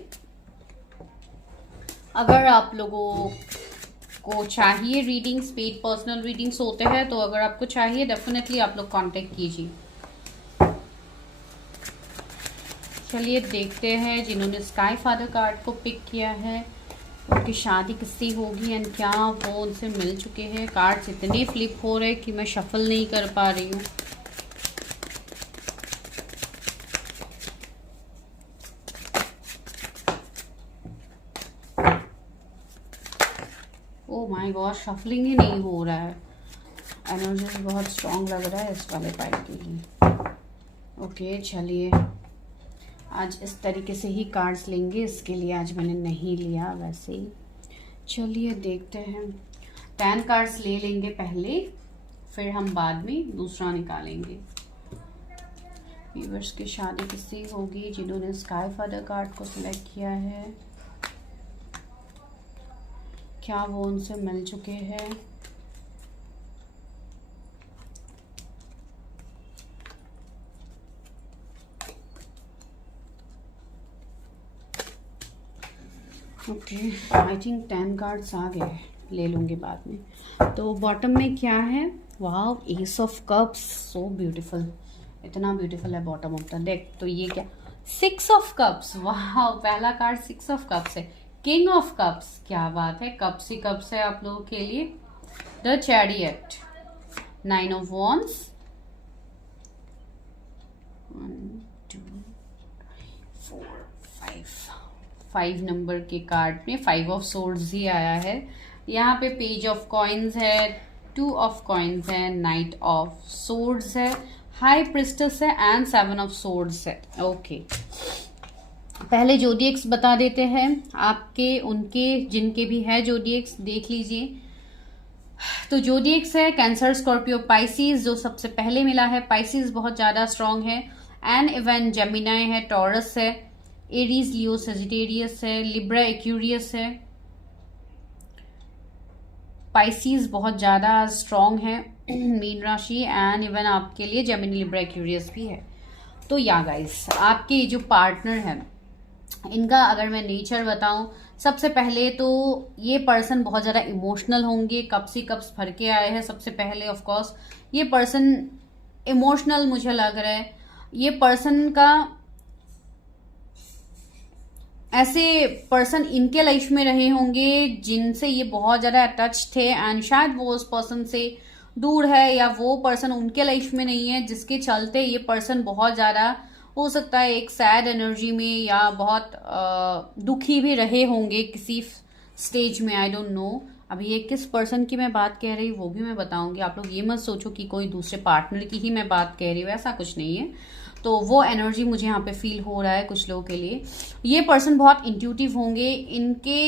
अगर आप लोगों को चाहिए रीडिंग्स, पेड पर्सनल रीडिंग्स होते हैं, तो अगर आपको चाहिए डेफिनेटली आप लोग कांटेक्ट कीजिए। चलिए देखते हैं जिन्होंने स्काई फादर कार्ड को पिक किया है उनकी शादी किससे होगी एंड क्या वो उनसे मिल चुके हैं। कार्ड्स इतने फ्लिप हो रहे कि मैं शफल नहीं कर पा रही हूँ। ओह माय गॉड, शफलिंग ही नहीं हो रहा है। एनर्जी बहुत स्ट्रांग लग रहा है इस वाले पाइप के लिए। ओके चलिए, आज इस तरीके से ही कार्ड्स लेंगे, इसके लिए आज मैंने नहीं लिया वैसे ही। चलिए देखते हैं, 10 कार्ड्स ले लेंगे पहले, फिर हम बाद में दूसरा निकालेंगे। व्यूअर्स की शादी किससे होगी जिन्होंने स्काई फादर कार्ड को सिलेक्ट किया है, क्या वो उनसे मिल चुके हैं। ओके, आई थिंक 10 कार्ड्स आ गए, ले लूँगी बाद में। तो बॉटम में क्या है, wow, ace of cups, so beautiful, इतना ब्यूटीफुल है बॉटम ऑफ द डेक। तो ये क्या, 6 ऑफ कप्स, वाह, पहला कार्ड 6 ऑफ कप्स है। किंग ऑफ कप्स, क्या बात है, कप्स ही कप्स है आप लोगों के लिए। The chariot, 9 of wands, 1 2 4 5 number के कार्ड में 5 ऑफ सोर्ड्स ही आया है। यहाँ पे पेज ऑफ कॉइन्स है, 2 ऑफ कॉइन्स है, नाइट ऑफ सोर्ड्स है, हाई प्रिस्टेस है एंड 7 ऑफ सोर्ड्स है। ओके, पहले जोडिएक्स बता देते हैं आपके, उनके जिनके भी है जोडिएक्स देख लीजिए। तो जोडिएक्स है कैंसर, स्कॉर्पियो, पाइसिस, जो सबसे पहले मिला है पाइसिस बहुत ज्यादा स्ट्रांग है, एंड इवन जेमिनाई है, टॉरस है, एरीज, लियो, सेजिटेरियस है, लिब्रा, एक्यूरियस है, पाइसिस बहुत ज्यादा स्ट्रांग है मीन राशि, एंड इवन आपके लिए जेमिनी, लिब्रा, एक्यूरियस भी है। तो या गाइस, आपके जो पार्टनर है इनका अगर मैं नेचर बताऊं, सबसे पहले तो ये पर्सन बहुत ज़्यादा इमोशनल होंगे, कप्स ही कप्स भर के आए हैं। सबसे पहले ऑफ कोर्स ये पर्सन इमोशनल मुझे लग रहा है। ये पर्सन का ऐसे पर्सन इनके लाइफ में रहे होंगे जिनसे ये बहुत ज़्यादा अटैच थे, एंड शायद वो उस पर्सन से दूर है, या वो पर्सन उनके लाइफ में नहीं है जिसके चलते ये पर्सन बहुत ज़्यादा हो सकता है एक सैड एनर्जी में या बहुत दुखी भी रहे होंगे किसी स्टेज में, आई डोंट नो। अभी ये किस पर्सन की मैं बात कह रही वो भी मैं बताऊंगी। आप लोग ये मत सोचो कि कोई दूसरे पार्टनर की ही मैं बात कह रही हूँ, ऐसा कुछ नहीं है। तो वो एनर्जी मुझे यहाँ पे फील हो रहा है कुछ लोगों के लिए। ये पर्सन बहुत इंट्यूटिव होंगे, इनके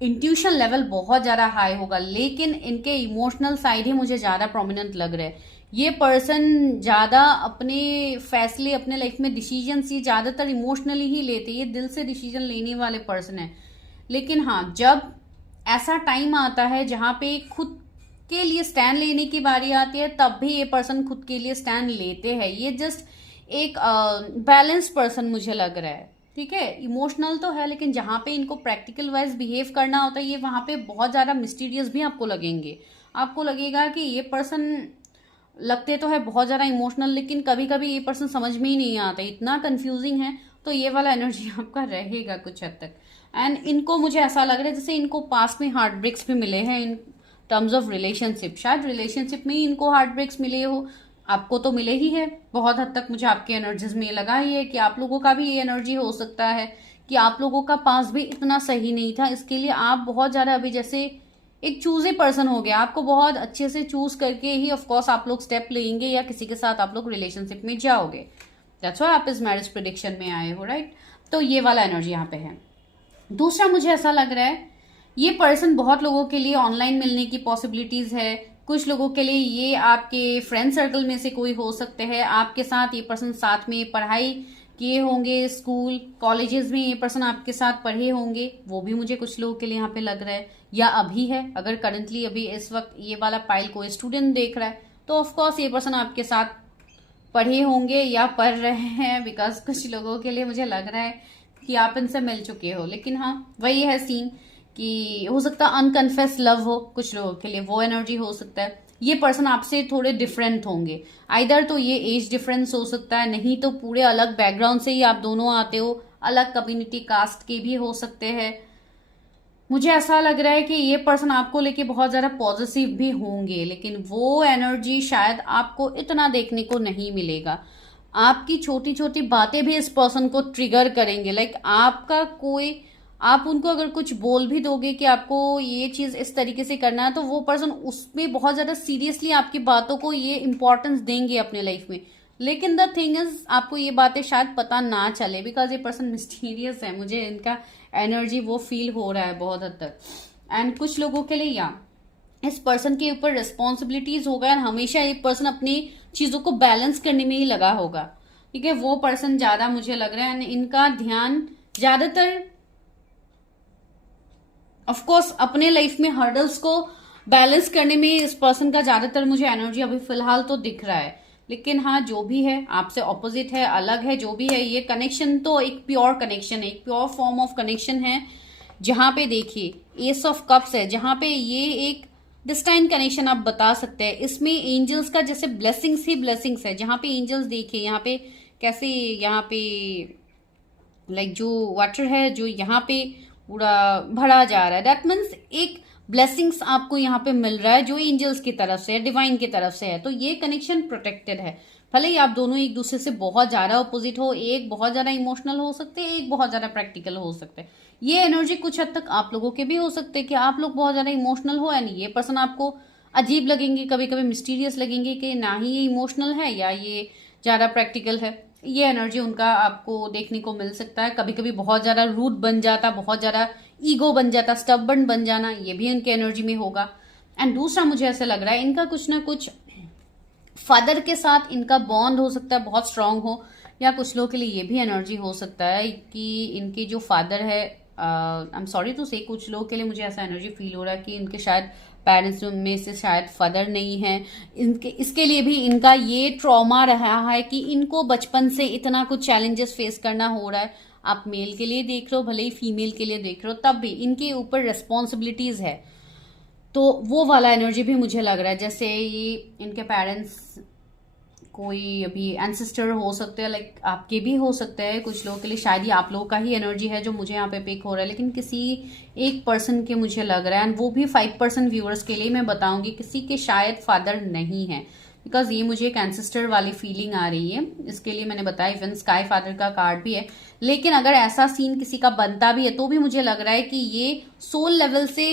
इंट्यूशन लेवल बहुत ज़्यादा हाई होगा, लेकिन इनके इमोशनल साइड ही मुझे ज़्यादा प्रोमिनेंट लग रहा है। ये पर्सन ज़्यादा अपने फैसले, अपने लाइफ में डिसीजन ही ज़्यादातर इमोशनली ही लेते, ये दिल से डिसीजन लेने वाले पर्सन है। लेकिन हाँ, जब ऐसा टाइम आता है जहाँ पे खुद के लिए स्टैंड लेने की बारी आती है, तब भी ये पर्सन खुद के लिए स्टैंड लेते हैं। ये जस्ट एक बैलेंस पर्सन मुझे लग रहा है, ठीक है। इमोशनल तो है, लेकिन जहाँ पे इनको प्रैक्टिकल वाइज बिहेव करना होता है, ये वहाँ पे बहुत ज़्यादा मिस्टीरियस भी आपको लगेंगे। आपको लगेगा कि ये पर्सन लगते तो है बहुत ज़्यादा इमोशनल, लेकिन कभी कभी ये पर्सन समझ में ही नहीं आता, इतना कंफ्यूजिंग है। तो ये वाला एनर्जी आपका रहेगा कुछ हद तक। एंड इनको मुझे ऐसा लग रहा है जैसे इनको पास्ट में हार्ट ब्रेक्स भी मिले हैं इन टर्म्स ऑफ रिलेशनशिप। शायद रिलेशनशिप में ही इनको हार्ट ब्रेक्स मिले हो, आपको तो मिले ही है बहुत हद तक। मुझे आपके एनर्जीज में लगा ही है कि आप लोगों का भी ये एनर्जी हो सकता है कि आप लोगों का पास भी इतना सही नहीं था, इसके लिए आप बहुत ज़्यादा अभी जैसे एक चूजी पर्सन हो गया। आपको बहुत अच्छे से चूज करके ही ऑफकोर्स आप लोग स्टेप लेंगे या किसी के साथ आप लोग रिलेशनशिप में जाओगे। दैट्स व्हाई आप इस मैरिज प्रेडिक्शन में आए हो, राइट। तो ये वाला एनर्जी यहाँ पे है। दूसरा मुझे ऐसा लग रहा है ये पर्सन बहुत लोगों के लिए ऑनलाइन मिलने की पॉसिबिलिटीज है। कुछ लोगों के लिए ये आपके फ्रेंड सर्कल में से कोई हो सकते हैं। आपके साथ ये पर्सन साथ में पढ़ाई किए होंगे, स्कूल कॉलेजेस में ये पर्सन आपके साथ पढ़े होंगे, वो भी मुझे कुछ लोगों के लिए यहाँ पे लग रहा है। या अभी है, अगर करंटली अभी इस वक्त ये वाला पाइल कोई स्टूडेंट देख रहा है तो ऑफकोर्स ये पर्सन आपके साथ पढ़े होंगे या पढ़ रहे हैं, बिकॉज कुछ लोगों के लिए मुझे लग रहा है कि आप इनसे मिल चुके हो। लेकिन हाँ, वही है सीन कि हो सकता है अनकन्फेस लव हो कुछ लोगों के लिए, वो एनर्जी हो सकता है। ये पर्सन आपसे थोड़े डिफरेंट होंगे, आइदर तो ये एज डिफरेंस हो सकता है, नहीं तो पूरे अलग बैकग्राउंड से ही आप दोनों आते हो, अलग कम्युनिटी कास्ट के भी हो सकते हैं। मुझे ऐसा लग रहा है कि ये पर्सन आपको लेके बहुत ज्यादा पॉजिटिव भी होंगे, लेकिन वो एनर्जी शायद आपको इतना देखने को नहीं मिलेगा। आपकी छोटी छोटी बातें भी इस पर्सन को ट्रिगर करेंगे। लाइक आपका कोई, आप उनको अगर कुछ बोल भी दोगे कि आपको ये चीज इस तरीके से करना है, तो वो पर्सन उसमें बहुत ज्यादा सीरियसली आपकी बातों को ये इंपॉर्टेंस देंगे अपने लाइफ में। लेकिन द थिंग इज आपको ये बातें शायद पता ना चले, बिकॉज ये पर्सन मिस्टीरियस है। मुझे इनका एनर्जी वो फील हो रहा है बहुत हद तक। एंड कुछ लोगों के लिए या इस पर्सन के ऊपर रिस्पॉन्सिबिलिटीज होगा, एंड हमेशा एक पर्सन अपनी चीजों को बैलेंस करने में ही लगा होगा, ठीक है। वो पर्सन ज्यादा मुझे लग रहा है, एंड इनका ध्यान ज्यादातर ऑफकोर्स अपने लाइफ में हर्डल्स को बैलेंस करने में इस पर्सन का ज्यादातर मुझे एनर्जी अभी फिलहाल तो दिख रहा है। लेकिन हाँ, जो भी है आपसे ऑपोजिट है, अलग है, जो भी है, ये कनेक्शन तो एक प्योर कनेक्शन है, एक प्योर फॉर्म ऑफ कनेक्शन है। जहां पे देखिए एस ऑफ कप्स है, जहां पे ये एक डिस्टाइन कनेक्शन आप बता सकते हैं। इसमें एंजल्स का जैसे ब्लेसिंग्स ही ब्लेसिंग्स है, जहां पे एंजल्स देखिए यहाँ पे कैसे, यहाँ पे लाइक जो वाटर है जो यहाँ पे पूरा भरा जा रहा है, दैट मीन्स एक ब्लेसिंग्स आपको यहाँ पे मिल रहा है जो एंजल्स की तरफ से है, डिवाइन की तरफ से है। तो ये कनेक्शन प्रोटेक्टेड है। भले ही आप दोनों एक दूसरे से बहुत ज्यादा अपोजिट हो, एक बहुत ज्यादा इमोशनल हो सकते हैं, एक बहुत ज्यादा प्रैक्टिकल हो सकते हैं। ये एनर्जी कुछ हद तक आप लोगों के भी हो सकते हैं कि आप लोग बहुत ज्यादा इमोशनल हो, यानी ये पर्सन आपको अजीब लगेंगे, कभी कभी मिस्टीरियस लगेंगे कि ना ही ये इमोशनल है या ये ज्यादा प्रैक्टिकल है। ये एनर्जी उनका आपको देखने को मिल सकता है। कभी कभी बहुत ज्यादा रूड बन जाता, बहुत ज्यादा ईगो बन जाता, स्टबर्न बन जाना, ये भी उनके एनर्जी में होगा। एंड दूसरा मुझे ऐसा लग रहा है इनका कुछ ना कुछ फादर के साथ इनका बॉन्ड हो सकता है, बहुत स्ट्रांग हो, या कुछ लोगों के लिए ये भी एनर्जी हो सकता है कि इनके जो फादर है, आई एम सॉरी टू से, कुछ लोगों के लिए मुझे ऐसा एनर्जी फील हो रहा है कि इनके शायद पेरेंट्स में से शायद फादर नहीं है। इनके इसके लिए भी इनका ये ट्रॉमा रहा है कि इनको बचपन से इतना कुछ चैलेंजेस फेस करना हो रहा है। आप मेल के लिए देख रहे हो, भले ही फीमेल के लिए देख रहे हो, तब भी इनके ऊपर रिस्पॉन्सिबिलिटीज है। तो वो वाला एनर्जी भी मुझे लग रहा है, जैसे ये इनके पेरेंट्स कोई अभी एंसेस्टर हो सकते हैं, लाइक आपके भी हो सकते हैं कुछ लोगों के लिए, शायद ही आप लोगों का ही एनर्जी है जो मुझे यहाँ पे पिक हो रहा है। लेकिन किसी एक पर्सन के मुझे लग रहा है, एंड वो भी 5% व्यूअर्स के लिए मैं बताऊंगी, किसी के शायद फादर नहीं है। बिकॉज ये मुझे एक एंसेस्टर वाली फीलिंग आ रही है। इसके लिए मैंने बताया इवन स्काई फादर का कार्ड भी है। लेकिन अगर ऐसा सीन किसी का बनता भी है तो भी मुझे लग रहा है कि ये सोल लेवल से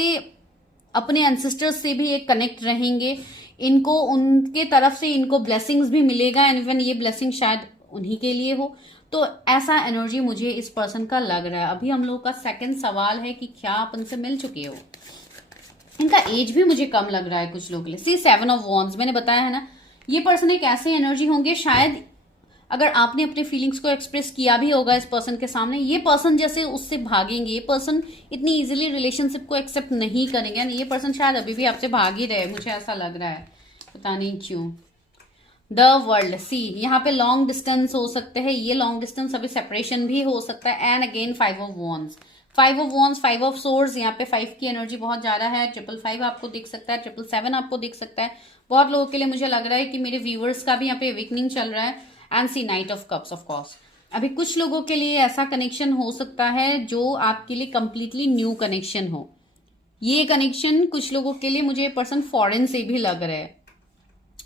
अपने एंसेस्टर्स से भी एक कनेक्ट रहेंगे, इनको उनके तरफ से इनको ब्लेसिंग्स भी मिलेगा एंड इवन ये ब्लेसिंग शायद उन्हीं के लिए हो। तो ऐसा एनर्जी मुझे इस पर्सन का लग रहा है। अभी हम लोग का सेकंड सवाल है कि क्या आप उनसे मिल चुके हो। इनका एज भी मुझे कम लग रहा है कुछ लोगों के लिए। सी 7 ऑफ वॉन्ड्स मैंने बताया है ना, ये पर्सन एक ऐसे एनर्जी होंगे, शायद अगर आपने अपने फीलिंग्स को एक्सप्रेस किया भी होगा इस पर्सन के सामने, ये पर्सन जैसे उससे भागेंगे। ये पर्सन इतनी इजीली रिलेशनशिप को एक्सेप्ट नहीं करेंगे। ये पर्सन शायद अभी भी आपसे भाग ही रहे, मुझे ऐसा लग रहा है, पता नहीं क्यों। द वर्ल्ड, सी यहाँ पे लॉन्ग डिस्टेंस हो सकते हैं, ये लॉन्ग डिस्टेंस अभी सेपरेशन भी हो सकता है। And again 5 of wands, 5 of wands, 5 of swords, यहाँ पे 5 की एनर्जी बहुत ज्यादा है। 555 आपको दिख सकता है, 777 आपको दिख सकता है। बहुत लोगों के लिए मुझे लग रहा है कि मेरे व्यूअर्स का भी यहाँ पे अवेकनिंग चल रहा है। And see knight of cups, of course अभी कुछ लोगों के लिए ऐसा कनेक्शन हो सकता है जो आपके लिए कंप्लीटली न्यू कनेक्शन हो। ये कनेक्शन कुछ लोगों के लिए, मुझे पर्सन फॉरेन से भी लग रहा है,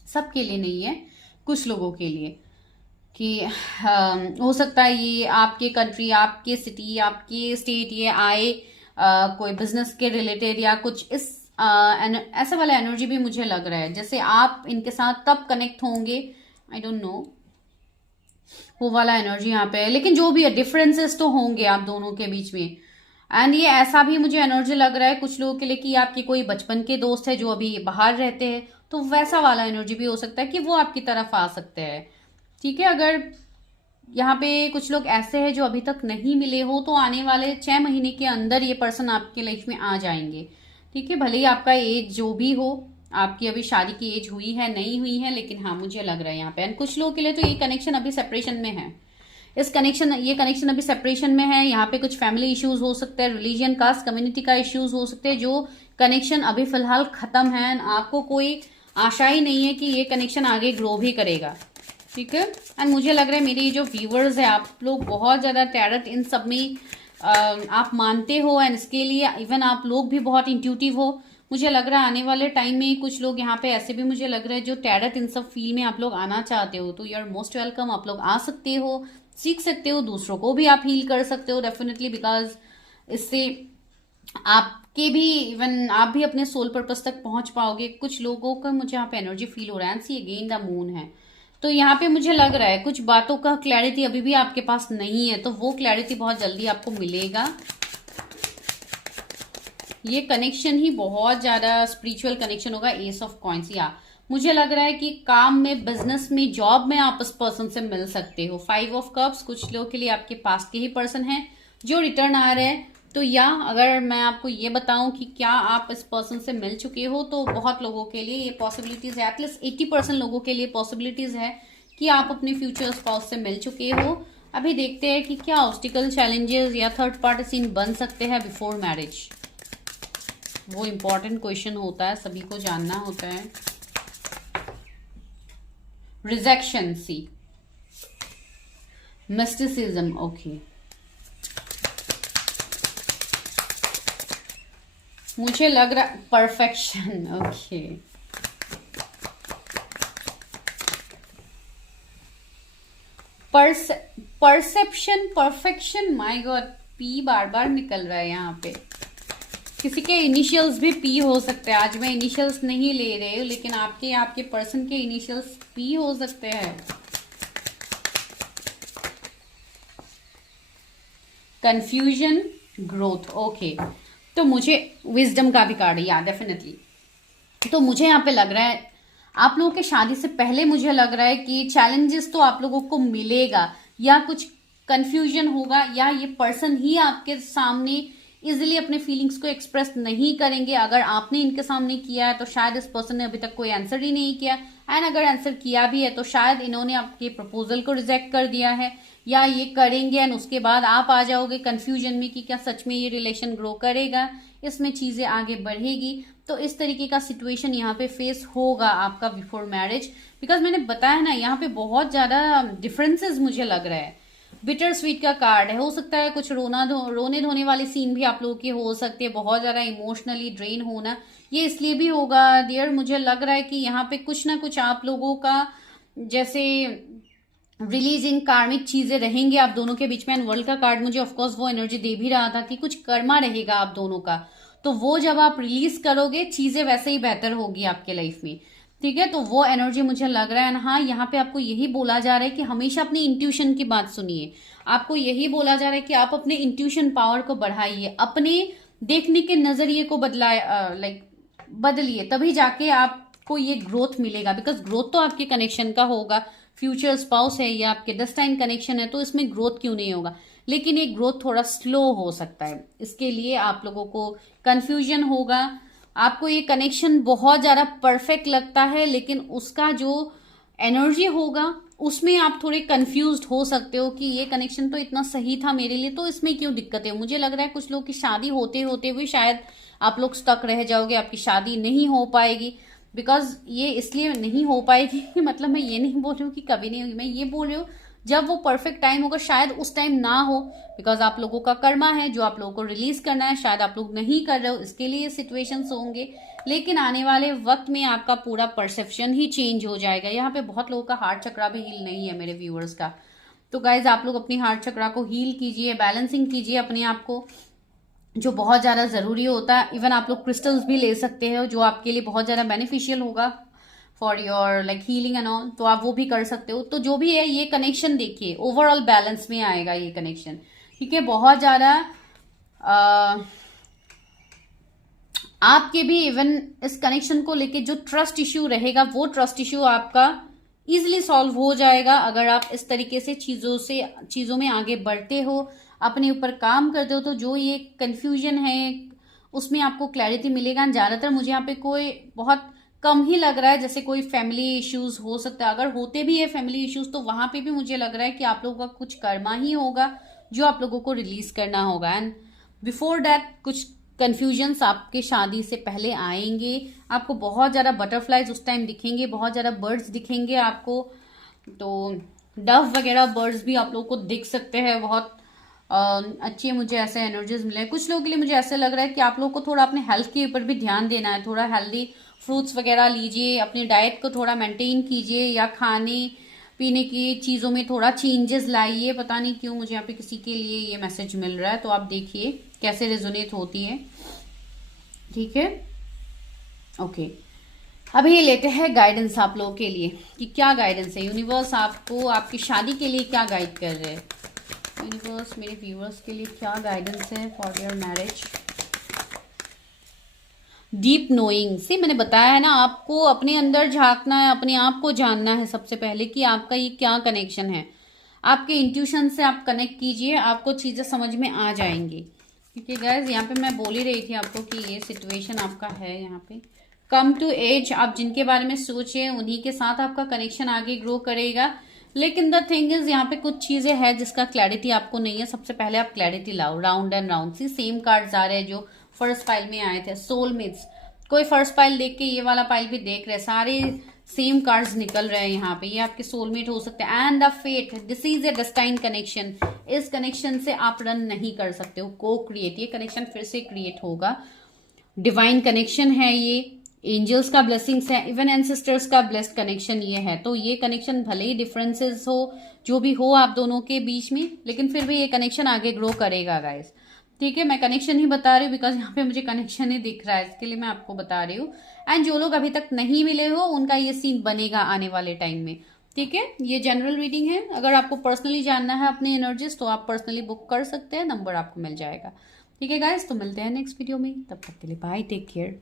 सबके लिए नहीं है, कुछ लोगों के लिए कि हो सकता है ये आपके कंट्री, आपके सिटी, आपके स्टेट ये आए कोई बिजनेस के रिलेटेड या कुछ इस ऐसा वाला एनर्जी भी मुझे लग रहा है। जैसे आप इनके साथ तब कनेक्ट होंगे, आई डोंट नो, वो वाला एनर्जी यहाँ पे है। लेकिन जो भी है, डिफरेंसेस तो होंगे आप दोनों के बीच में। एंड ये ऐसा भी मुझे एनर्जी लग रहा है कुछ लोगों के लिए कि आपके कोई बचपन के दोस्त है जो अभी बाहर रहते हैं, तो वैसा वाला एनर्जी भी हो सकता है कि वो आपकी तरफ आ सकते हैं। ठीक है, अगर यहाँ पे कुछ लोग ऐसे हैं जो अभी तक नहीं मिले हो, तो आने वाले 6 महीने के अंदर ये पर्सन आपके लाइफ में आ जाएंगे। ठीक है, भले ही आपका एज जो भी हो, आपकी अभी शादी की एज हुई है नहीं हुई है, लेकिन हाँ मुझे लग रहा है यहाँ पे। एंड कुछ लोगों के लिए तो ये कनेक्शन अभी सेपरेशन में है, ये कनेक्शन अभी सेपरेशन में है। यहाँ पे कुछ फैमिली इश्यूज हो सकते हैं, रिलीजन, कास्ट, कम्युनिटी का इश्यूज हो सकते हैं, जो कनेक्शन अभी फिलहाल खत्म है। आपको कोई आशा ही नहीं है कि ये कनेक्शन आगे ग्रो भी करेगा। ठीक है, एंड मुझे लग रहा है मेरे जो व्यूअर्स है, आप लोग बहुत ज्यादा टैरट इन सब में आप मानते हो, एंड इसके लिए इवन आप लोग भी बहुत इंट्यूटिव हो। मुझे लग रहा है आने वाले टाइम में कुछ लोग यहाँ पे ऐसे भी मुझे लग रहा है जो टैरट इन सब फील्ड में आप लोग आना चाहते हो, तो यू आर मोस्ट वेलकम। आप लोग आ सकते हो, सीख सकते हो, दूसरों को भी आप हील कर सकते हो डेफिनेटली, बिकॉज इससे आपके भी इवन आप भी अपने सोल पर्पस तक पहुंच पाओगे। कुछ लोगों का मुझे यहाँ पे एनर्जी फील हो रहा है। सी अगेन द मून है, तो यहाँ पे मुझे लग रहा है कुछ बातों का क्लैरिटी अभी भी आपके पास नहीं है, तो वो क्लैरिटी बहुत जल्दी आपको मिलेगा। ये कनेक्शन ही बहुत ज्यादा स्पिरिचुअल कनेक्शन होगा। एस ऑफ कॉइंस, या मुझे लग रहा है कि काम में, बिजनेस में, जॉब में आप इस पर्सन से मिल सकते हो। 5 ऑफ कप्स, कुछ लोगों के लिए आपके पास के ही पर्सन है जो रिटर्न आ रहे हैं। तो या अगर मैं आपको ये बताऊं कि क्या आप इस पर्सन से मिल चुके हो, तो बहुत लोगों के लिए ये पॉसिबिलिटीज है, एटलीस्ट 80% लोगों के लिए पॉसिबिलिटीज है कि आप अपने फ्यूचर स्पाउस से मिल चुके हो। अभी देखते हैं कि क्या ऑब्स्टिकल, चैलेंजेस या थर्ड पार्टी सीन बन सकते हैं बिफोर मैरिज। वो इम्पोर्टेंट क्वेश्चन होता है, सभी को जानना होता है। Rejection, see mysticism, okay. मुझे लग रहा perfection, okay. Perception, perfection, my god, P बार बार निकल रहा है यहाँ पे। किसी के इनिशियल्स भी पी हो सकते हैं। आज मैं इनिशियल्स नहीं ले रही हूँ, लेकिन आपके पर्सन के इनिशियल्स पी हो सकते हैं। Confusion, growth, okay. तो मुझे विजडम का भी कार्ड है, या डेफिनेटली। तो मुझे यहाँ पे लग रहा है आप लोगों के शादी से पहले मुझे लग रहा है कि चैलेंजेस तो आप लोगों को मिलेगा, या कुछ कंफ्यूजन होगा, या ये पर्सन ही आपके सामने इजिली अपने फीलिंग्स को एक्सप्रेस नहीं करेंगे। अगर आपने इनके सामने किया है तो शायद इस पर्सन ने अभी तक कोई आंसर ही नहीं किया, एंड अगर आंसर किया भी है तो शायद इन्होंने आपके प्रपोजल को रिजेक्ट कर दिया है, या ये करेंगे एंड उसके बाद आप आ जाओगे कंफ्यूजन में कि क्या सच में ये रिलेशन ग्रो करेगा, इसमें चीजें आगे बढ़ेगी। तो इस तरीके का सिचुएशन यहाँ पे फेस होगा आपका बिफोर मैरिज, बिकॉज मैंने बताया ना यहाँ पे बहुत ज्यादा डिफरेंसेस मुझे लग रहा है। बिटर स्वीट का कार्ड है, हो सकता है कुछ रोने धोने वाले सीन भी आप लोगों के हो सकते हैं, बहुत ज्यादा इमोशनली ड्रेन होना ये इसलिए भी होगा डियर। मुझे लग रहा है कि यहाँ पे कुछ ना कुछ आप लोगों का जैसे रिलीजिंग कार्मिक चीजें रहेंगी आप दोनों के बीच में। एंड वर्ल्ड का कार्ड मुझे ऑफकोर्स वो एनर्जी दे भी रहा था कि कुछ कर्मा रहेगा आप दोनों का, तो वो जब आप रिलीज करोगे चीजें वैसे ही बेहतर होगी आपके लाइफ में, ठीक है। तो वो एनर्जी मुझे लग रहा है। हाँ, यहाँ पे आपको यही बोला जा रहा है कि हमेशा अपनी इंट्यूशन की बात सुनिए। आपको यही बोला जा रहा है कि आप अपने इंट्यूशन पावर को बढ़ाइए, अपने देखने के नजरिए को बदलिए, तभी जाके आपको ये ग्रोथ मिलेगा। बिकॉज ग्रोथ तो आपके कनेक्शन का होगा, फ्यूचर स्पाउस है या आपके डेस्टाइन कनेक्शन है, तो इसमें ग्रोथ क्यों नहीं होगा। लेकिन ये ग्रोथ थोड़ा स्लो हो सकता है, इसके लिए आप लोगों को कंफ्यूजन होगा। आपको ये कनेक्शन बहुत ज्यादा परफेक्ट लगता है, लेकिन उसका जो एनर्जी होगा उसमें आप थोड़े कंफ्यूज्ड हो सकते हो कि ये कनेक्शन तो इतना सही था मेरे लिए, तो इसमें क्यों दिक्कत है। मुझे लग रहा है कुछ लोग की शादी होते होते हुए शायद आप लोग स्टक रह जाओगे, आपकी शादी नहीं हो पाएगी। बिकॉज ये इसलिए नहीं हो पाएगी मतलब मैं ये नहीं बोल रही हूँ कि कभी नहीं होगी, मैं ये बोल रही हूँ जब वो परफेक्ट टाइम होगा शायद उस टाइम ना हो। बिकॉज आप लोगों का कर्मा है जो आप लोगों को रिलीज करना है, शायद आप लोग नहीं कर रहे हो, इसके लिए सिचुएशंस होंगे। लेकिन आने वाले वक्त में आपका पूरा परसेप्शन ही चेंज हो जाएगा। यहाँ पे बहुत लोगों का हार्ट चक्रा भी हील नहीं है मेरे व्यूअर्स का। तो गाइज आप लोग अपनी हार्ट चक्रा को हील कीजिए, बैलेंसिंग कीजिए अपने आप को, जो बहुत ज्यादा जरूरी होता है। इवन आप लोग क्रिस्टल्स भी ले सकते हो जो आपके लिए बहुत ज्यादा बेनिफिशियल होगा for your healing and all, तो आप वो भी कर सकते हो। तो जो भी है ये कनेक्शन देखिए ओवरऑल बैलेंस में आएगा ये कनेक्शन, ठीक है। बहुत ज्यादा आपके भी इवन इस कनेक्शन को लेके जो ट्रस्ट इश्यू रहेगा वो ट्रस्ट इश्यू आपका इजिली सॉल्व हो जाएगा अगर आप इस तरीके से चीजों में आगे बढ़ते हो, अपने ऊपर काम करते हो। तो जो ये कंफ्यूजन है उसमें आपको क्लैरिटी मिलेगा। ज्यादातर मुझे यहाँ पे कोई बहुत कम ही लग रहा है जैसे कोई फैमिली इश्यूज हो सकता है। अगर होते भी है फैमिली इश्यूज तो वहां पे भी मुझे लग रहा है कि आप लोगों का कुछ कर्मा ही होगा जो आप लोगों को रिलीज करना होगा। एंड बिफोर दैट कुछ कंफ्यूजन्स आपके शादी से पहले आएंगे। आपको बहुत ज्यादा बटरफ्लाईज उस टाइम दिखेंगे, बहुत ज्यादा बर्ड्स दिखेंगे आपको। तो डव वगैरह बर्ड्स भी आप लोगों को दिख सकते हैं। बहुत अच्छी मुझे ऐसे एनर्जीज मिले। कुछ लोगों के लिए मुझे ऐसे लग रहा है कि आप लोगों को थोड़ा अपने हेल्थ के ऊपर भी ध्यान देना है, थोड़ा हेल्दी फ्रूट्स वगैरह लीजिए, अपनी डाइट को थोड़ा मेंटेन कीजिए या खाने पीने की चीज़ों में थोड़ा चेंजेस लाइए। पता नहीं क्यों मुझे यहाँ पे किसी के लिए ये मैसेज मिल रहा है, तो आप देखिए कैसे रेजोनेट होती है, ठीक है। ओके, अभी ये लेते हैं गाइडेंस आप लोगों के लिए कि क्या गाइडेंस है यूनिवर्स आपको आपकी शादी के लिए क्या गाइड कर रहे हैं। यूनिवर्स मेरे व्यूअर्स के लिए क्या गाइडेंस है for your marriage. Deep knowing से मैंने बताया है ना, आपको अपने अंदर झांकना है, अपने आप को जानना है सबसे पहले कि आपका ये क्या कनेक्शन है। आपके इंट्यूशन से आप कनेक्ट कीजिए, आपको चीजें समझ में आ जाएंगी। ठीक है गाइस, यहाँ पे मैं बोल ही रही थी आपको कि ये सिचुएशन आपका है। यहाँ पे कम टू एज, आप जिनके बारे में सोचे उन्हीं के साथ आपका कनेक्शन आगे ग्रो करेगा। लेकिन द थिंग इज यहाँ पे कुछ चीजें हैं जिसका क्लैरिटी आपको नहीं है। सबसे पहले आप क्लैरिटी लाओ। Round and round see same cards आ रहे हैं जो फर्स्ट पाइल में आए थे। सोलमेट्स, कोई फर्स्ट पाइल देख के ये वाला पाइल भी देख रहे हैं, सारे सेम कार्ड्स निकल रहे हैं यहाँ पे। ये आपके सोलमेट हो सकते हैं। And the fate, this is a destined connection. इस कनेक्शन से आप रन नहीं कर सकते हो, को क्रिएट, ये कनेक्शन फिर से क्रिएट होगा। डिवाइन कनेक्शन है ये, एंजल्स का ब्लेसिंग्स है, इवन एंसेस्टर्स का ब्लेस्ड कनेक्शन ये है। तो ये कनेक्शन भले ही डिफरेंसेस हो, जो भी हो आप दोनों के बीच में, लेकिन फिर भी ये कनेक्शन आगे ग्रो करेगा गाइस। ठीक है, मैं कनेक्शन ही बता रही हूँ बिकॉज यहाँ पे मुझे कनेक्शन ही दिख रहा है, इसके लिए मैं आपको बता रही हूँ। एंड जो लोग अभी तक नहीं मिले हो उनका ये सीन बनेगा आने वाले टाइम में। ठीक है, ये जनरल रीडिंग है। अगर आपको पर्सनली जानना है अपने एनर्जीज तो आप पर्सनली बुक कर सकते हैं, नंबर आपको मिल जाएगा। ठीक है गाइस, तो मिलते हैं नेक्स्ट वीडियो में, तब तक के लिए bye, take care.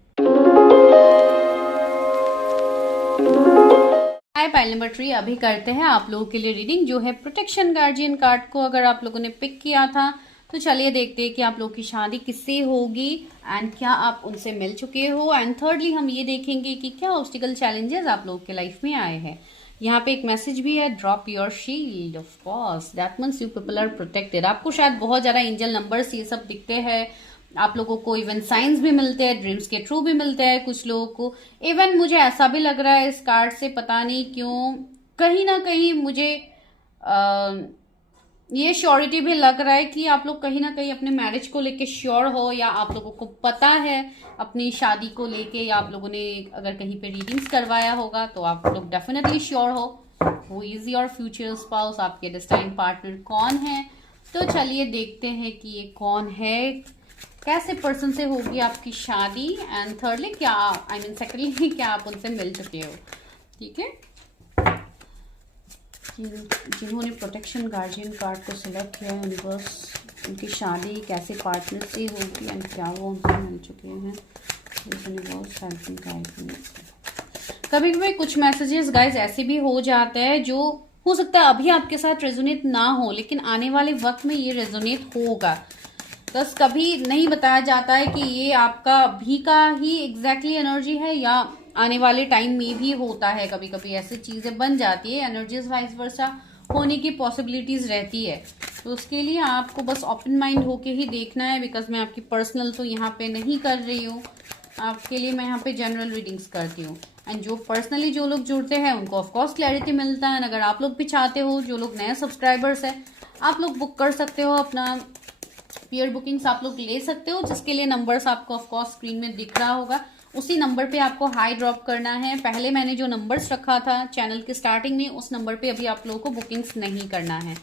Hi pile number 3, अभी करते हैं आप लोगों के लिए रीडिंग जो है प्रोटेक्शन गार्जियन कार्ड को। अगर आप लोगों ने पिक किया था तो चलिए देखते हैं कि आप लोग की शादी किससे होगी एंड क्या आप उनसे मिल चुके हो। एंड थर्डली हम ये देखेंगे कि क्या ऑब्स्टिकल चैलेंजेस आप लोग के लाइफ में आए हैं। यहाँ पे एक मैसेज भी है, drop your shield, of course that means you people are protected. आपको शायद बहुत ज्यादा एंजल नंबर्स ये सब दिखते हैं, आप लोगों को इवन साइंस भी मिलते हैं, ड्रीम्स के थ्रू भी मिलते हैं कुछ लोगों को। इवन मुझे ऐसा भी लग रहा है इस कार्ड से, पता नहीं क्यों, कहीं ना कहीं मुझे ये श्योरिटी भी लग रहा है कि आप लोग कहीं ना कहीं अपने मैरिज को लेके श्योर हो, या आप लोगों को पता है अपनी शादी को लेके, या आप लोगों ने अगर कहीं पे रीडिंग्स करवाया होगा तो आप लोग डेफिनेटली श्योर हो who is your future spouse, आपके डेस्टाइन्ड पार्टनर कौन है। तो चलिए देखते हैं कि ये कौन है, कैसे पर्सन से होगी आपकी शादी, एंड थर्डली क्या आई मीन सेकेंडली क्या आप उनसे मिल चुके हो। ठीक है, जिन्होंने प्रोटेक्शन गार्जियन कार्ड को सिलेक्ट किया है, यूनिवर्स उनकी शादी कैसे पार्टनर से होगी एंड क्या वो उनसे मिल चुके हैं। Universe helping guide. कभी कभी कुछ मैसेजेस गाइज ऐसे भी हो जाते हैं जो हो सकता है अभी आपके साथ रेजोनेट ना हो, लेकिन आने वाले वक्त में ये रेजोनेट होगा। बस कभी नहीं बताया जाता है कि ये आपका अभी का ही एग्जैक्टली एनर्जी है या आने वाले टाइम में भी होता है। कभी कभी ऐसी चीजें बन जाती है, एनर्जीज वाइस वर्सा होने की पॉसिबिलिटीज रहती है। तो उसके लिए आपको बस ओपन माइंड होके ही देखना है, बिकॉज मैं आपकी पर्सनल तो यहाँ पे नहीं कर रही हूँ, आपके लिए मैं यहाँ पे जनरल रीडिंग्स करती हूँ। एंड जो पर्सनली जो लोग जुड़ते हैं उनको ऑफकोर्स क्लैरिटी मिलता है। अगर आप लोग भी चाहते हो, जो लोग नए सब्सक्राइबर्स हैं, आप लोग बुक कर सकते हो, अपना पीयर बुकिंग्स आप लोग ले सकते हो, जिसके लिए नंबर्स आपको ऑफकोर्स स्क्रीन में दिख रहा होगा। उसी नंबर पे आपको हाई ड्रॉप करना है। पहले मैंने जो नंबर्स रखा था चैनल के स्टार्टिंग में, उस नंबर पे अभी आप लोगों को बुकिंग्स नहीं करना है,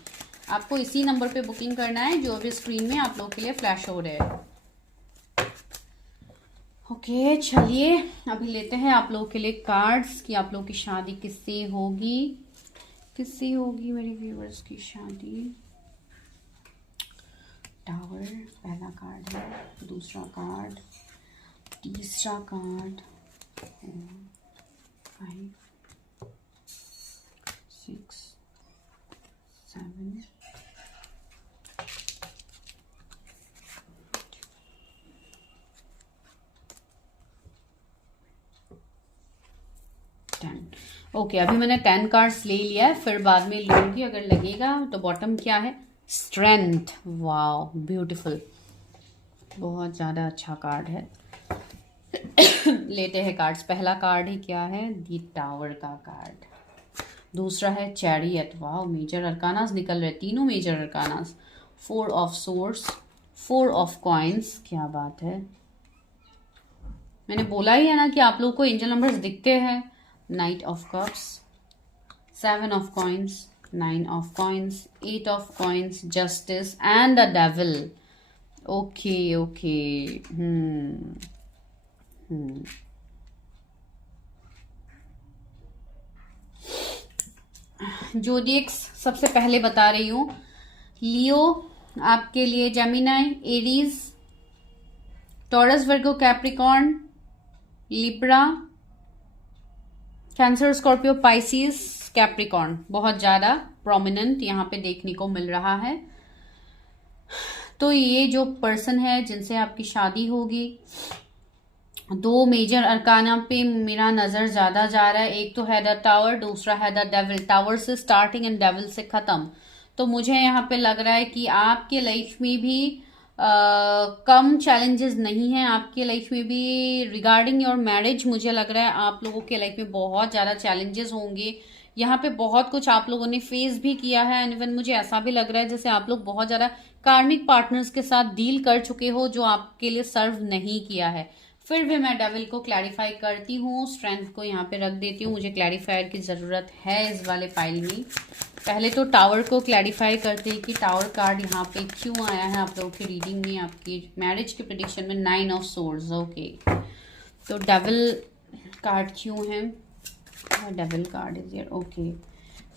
आपको इसी नंबर पे बुकिंग करना है जो अभी स्क्रीन में आप लोगों के लिए फ्लैश हो रहे हैं। ओके चलिए अभी लेते हैं आप लोगों के लिए कार्ड्स कि आप लोगों की शादी किससे होगी, किससे होगी मेरे व्यूअर्स की शादी। टावर पहला कार्ड है, दूसरा कार्ड, तीसरा कार्ड, 5 6 7 10। ओके अभी मैंने 10 कार्ड्स ले लिया है, फिर बाद में लूंगी अगर लगेगा। तो बॉटम क्या है, स्ट्रेंथ। वाओ ब्यूटीफुल, बहुत ज़्यादा अच्छा कार्ड है। लेते हैं कार्ड्स। पहला कार्ड ही क्या है, दी टावर का कार्ड। दूसरा है चैरियट। वाओ मेजर अरकानास निकल रहे, तीनों major arcanas. 4 of swords, 4 of coins, क्या बात है। मैंने बोला ही है ना कि आप लोगों को एंजल नंबर्स दिखते हैं। Knight of cups, 7 of coins, 9 of coins, 8 of coins, Justice and the Devil. Okay okay zodiacs सबसे पहले बता रही हूँ, लियो आपके लिए, Gemini, Aries, Taurus, Virgo, Capricorn, Libra, Cancer, Scorpio, Pisces, Capricorn बहुत ज़्यादा प्रोमिनेंट यहाँ पे देखने को मिल रहा है। तो ये जो पर्सन है जिनसे आपकी शादी होगी, 2 मेजर अरकाना पे मेरा नज़र ज़्यादा जा रहा है। एक तो है द टावर, दूसरा है द डेविल। टावर से स्टार्टिंग एंड डेविल से ख़त्म। तो मुझे यहाँ पे लग रहा है कि आपके लाइफ में भी कम चैलेंजेस नहीं है। आपके लाइफ में भी रिगार्डिंग योर मैरिज मुझे लग रहा है आप लोगों के लाइफ में बहुत ज़्यादा चैलेंजेस होंगे। यहाँ पे बहुत कुछ आप लोगों ने फेस भी किया है, एंड इवन मुझे ऐसा भी लग रहा है जैसे आप लोग बहुत ज़्यादा कार्मिक पार्टनर्स के साथ डील कर चुके हो जो आपके लिए सर्व नहीं किया है। फिर भी मैं डेविल को क्लैरिफाई करती हूँ, स्ट्रेंथ को यहाँ पे रख देती हूँ, मुझे क्लैरिफायर की ज़रूरत है इस वाले फाइल में। पहले तो टावर को क्लैरिफाई करते हैं कि टावर कार्ड यहाँ पे क्यों आया है आप लोगों की रीडिंग में, आपकी मैरिज के प्रेडिक्शन में। 9 ऑफ सोर्ड्स। ओके तो डेविल कार्ड क्यों है, devil card is here. Okay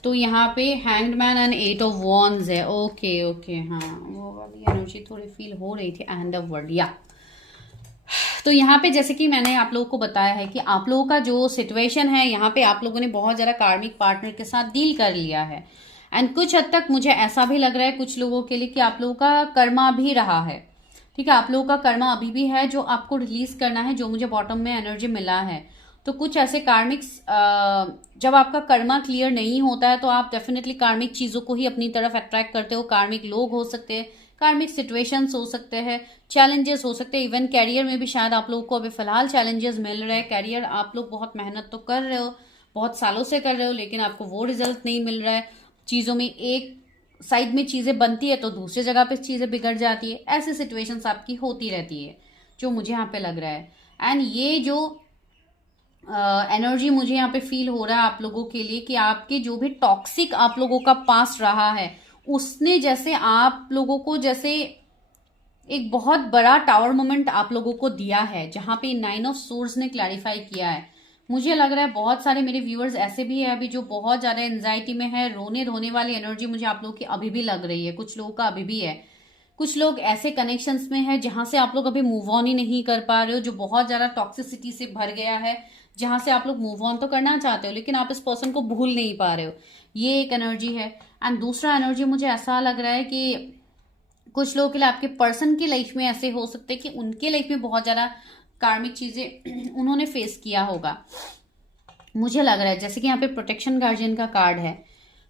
तो यहाँ पे hanged man and 8 of wands है। ओके ओके हाँ वो वाली एनर्जी थोड़ी फील हो रही थी। एंड ऑफ वर्ड या तो यहाँ पे जैसे कि मैंने आप लोगों को बताया है कि आप लोगों का जो सिचुएशन है, यहाँ पे आप लोगों ने बहुत ज़्यादा कार्मिक पार्टनर के साथ डील कर लिया है। एंड कुछ हद तक मुझे ऐसा भी लग रहा है कुछ लोगों के लिए कि आप लोगों का कर्मा भी रहा है। ठीक है, आप लोगों का कर्मा अभी भी है जो आपको रिलीज करना है, जो मुझे बॉटम में एनर्जी मिला है। तो कुछ ऐसे कार्मिक्स, जब आपका कर्मा क्लियर नहीं होता है तो आप डेफिनेटली कार्मिक चीज़ों को ही अपनी तरफ अट्रैक्ट करते हो। कार्मिक लोग हो सकते हैं, कार्मिक सिचुएशंस हो सकते हैं, चैलेंजेस हो सकते हैं। इवन कैरियर में भी शायद आप लोगों को अभी फिलहाल चैलेंजेस मिल रहे हैं। कैरियर आप लोग बहुत मेहनत तो कर रहे हो, बहुत सालों से कर रहे हो, लेकिन आपको वो रिजल्ट नहीं मिल रहा है। चीज़ों में एक साइड में चीज़ें बनती है तो दूसरी जगह पे चीज़ें बिगड़ जाती है। ऐसी सिचुएशंस आपकी होती रहती है जो मुझे यहाँ पे लग रहा है। एंड ये जो एनर्जी मुझे यहाँ पे फील हो रहा है आप लोगों के लिए कि आपके जो भी टॉक्सिक आप लोगों का पास्ट रहा है उसने जैसे आप लोगों को जैसे एक बहुत बड़ा टावर मोमेंट आप लोगों को दिया है, जहां पे 9 ऑफ सोर्ड्स ने क्लैरिफाई किया है। मुझे लग रहा है बहुत सारे मेरे व्यूअर्स ऐसे भी है अभी जो बहुत ज्यादा एंजाइटी में है, रोने धोने वाली एनर्जी मुझे आप लोगों की अभी भी लग रही है, कुछ लोगों का अभी भी है। कुछ लोग ऐसे कनेक्शंस में है जहां से आप लोग अभी मूव ऑन ही नहीं कर पा रहे हो, जो बहुत ज्यादा टॉक्सिसिटी से भर गया है, जहां से आप लोग मूव ऑन तो करना चाहते हो लेकिन आप इस पर्सन को भूल नहीं पा रहे हो। ये एक एनर्जी है। एंड दूसरा एनर्जी मुझे ऐसा लग रहा है कि कुछ लोगों के लिए आपके पर्सन की लाइफ में ऐसे हो सकते हैं कि उनके लाइफ में बहुत ज्यादा कार्मिक चीजें उन्होंने फेस किया होगा। मुझे लग रहा है जैसे कि यहाँ पे प्रोटेक्शन गार्जियन का कार्ड है,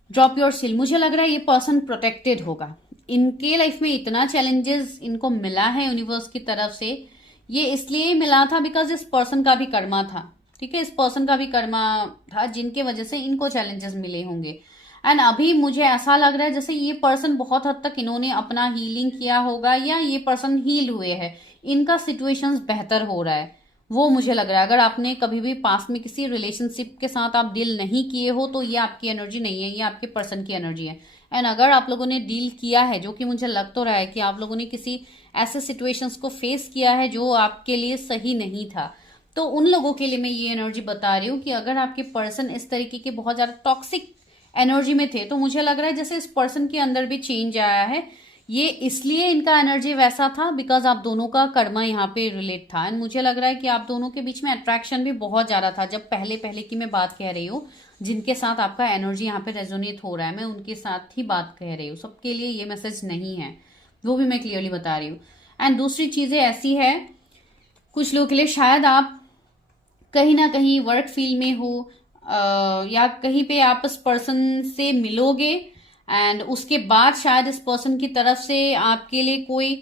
ड्रॉप योर सील। मुझे लग रहा है ये पर्सन प्रोटेक्टेड होगा। इनके लाइफ में इतना चैलेंजेस इनको मिला है यूनिवर्स की तरफ से, ये इसलिए मिला था बिकॉज इस पर्सन का भी कर्मा था। ठीक है, इस पर्सन का भी कर्मा था जिनके वजह से इनको चैलेंजेस मिले होंगे। एंड अभी मुझे ऐसा लग रहा है जैसे ये पर्सन बहुत हद तक इन्होंने अपना हीलिंग किया होगा या ये पर्सन हील हुए हैं, इनका सिचुएशंस बेहतर हो रहा है, वो मुझे लग रहा है। अगर आपने कभी भी पास में किसी रिलेशनशिप के साथ आप डील नहीं किए हो तो ये आपकी एनर्जी नहीं है, ये आपके पर्सन की एनर्जी है। एंड अगर आप लोगों ने डील किया है, जो कि मुझे लग तो रहा है कि आप लोगों ने किसी ऐसे सिचुएशंस को फेस किया है जो आपके लिए सही नहीं था, तो उन लोगों के लिए मैं ये एनर्जी बता रही हूँ कि अगर आपके पर्सन इस तरीके के बहुत ज्यादा टॉक्सिक एनर्जी में थे तो मुझे लग रहा है जैसे इस पर्सन के अंदर भी चेंज आया है। ये इसलिए इनका एनर्जी वैसा था बिकॉज आप दोनों का कर्मा यहाँ पे रिलेट था। एंड मुझे लग रहा है कि आप दोनों के बीच में अट्रैक्शन भी बहुत ज्यादा था। जब पहले पहले की मैं बात कह रही हूँ, जिनके साथ आपका एनर्जी यहाँ पे रेजोनेट हो रहा है, मैं उनके साथ ही बात कह रही हूँ, सबके लिए ये मैसेज नहीं है, वो भी मैं क्लियरली बता रही हूँ। एंड दूसरी चीजें ऐसी है, कुछ लोगों के लिए शायद आप कहीं ना कहीं वर्क फील्ड में हो या कहीं पे आप इस पर्सन से मिलोगे एंड उसके बाद शायद इस पर्सन की तरफ से आपके लिए कोई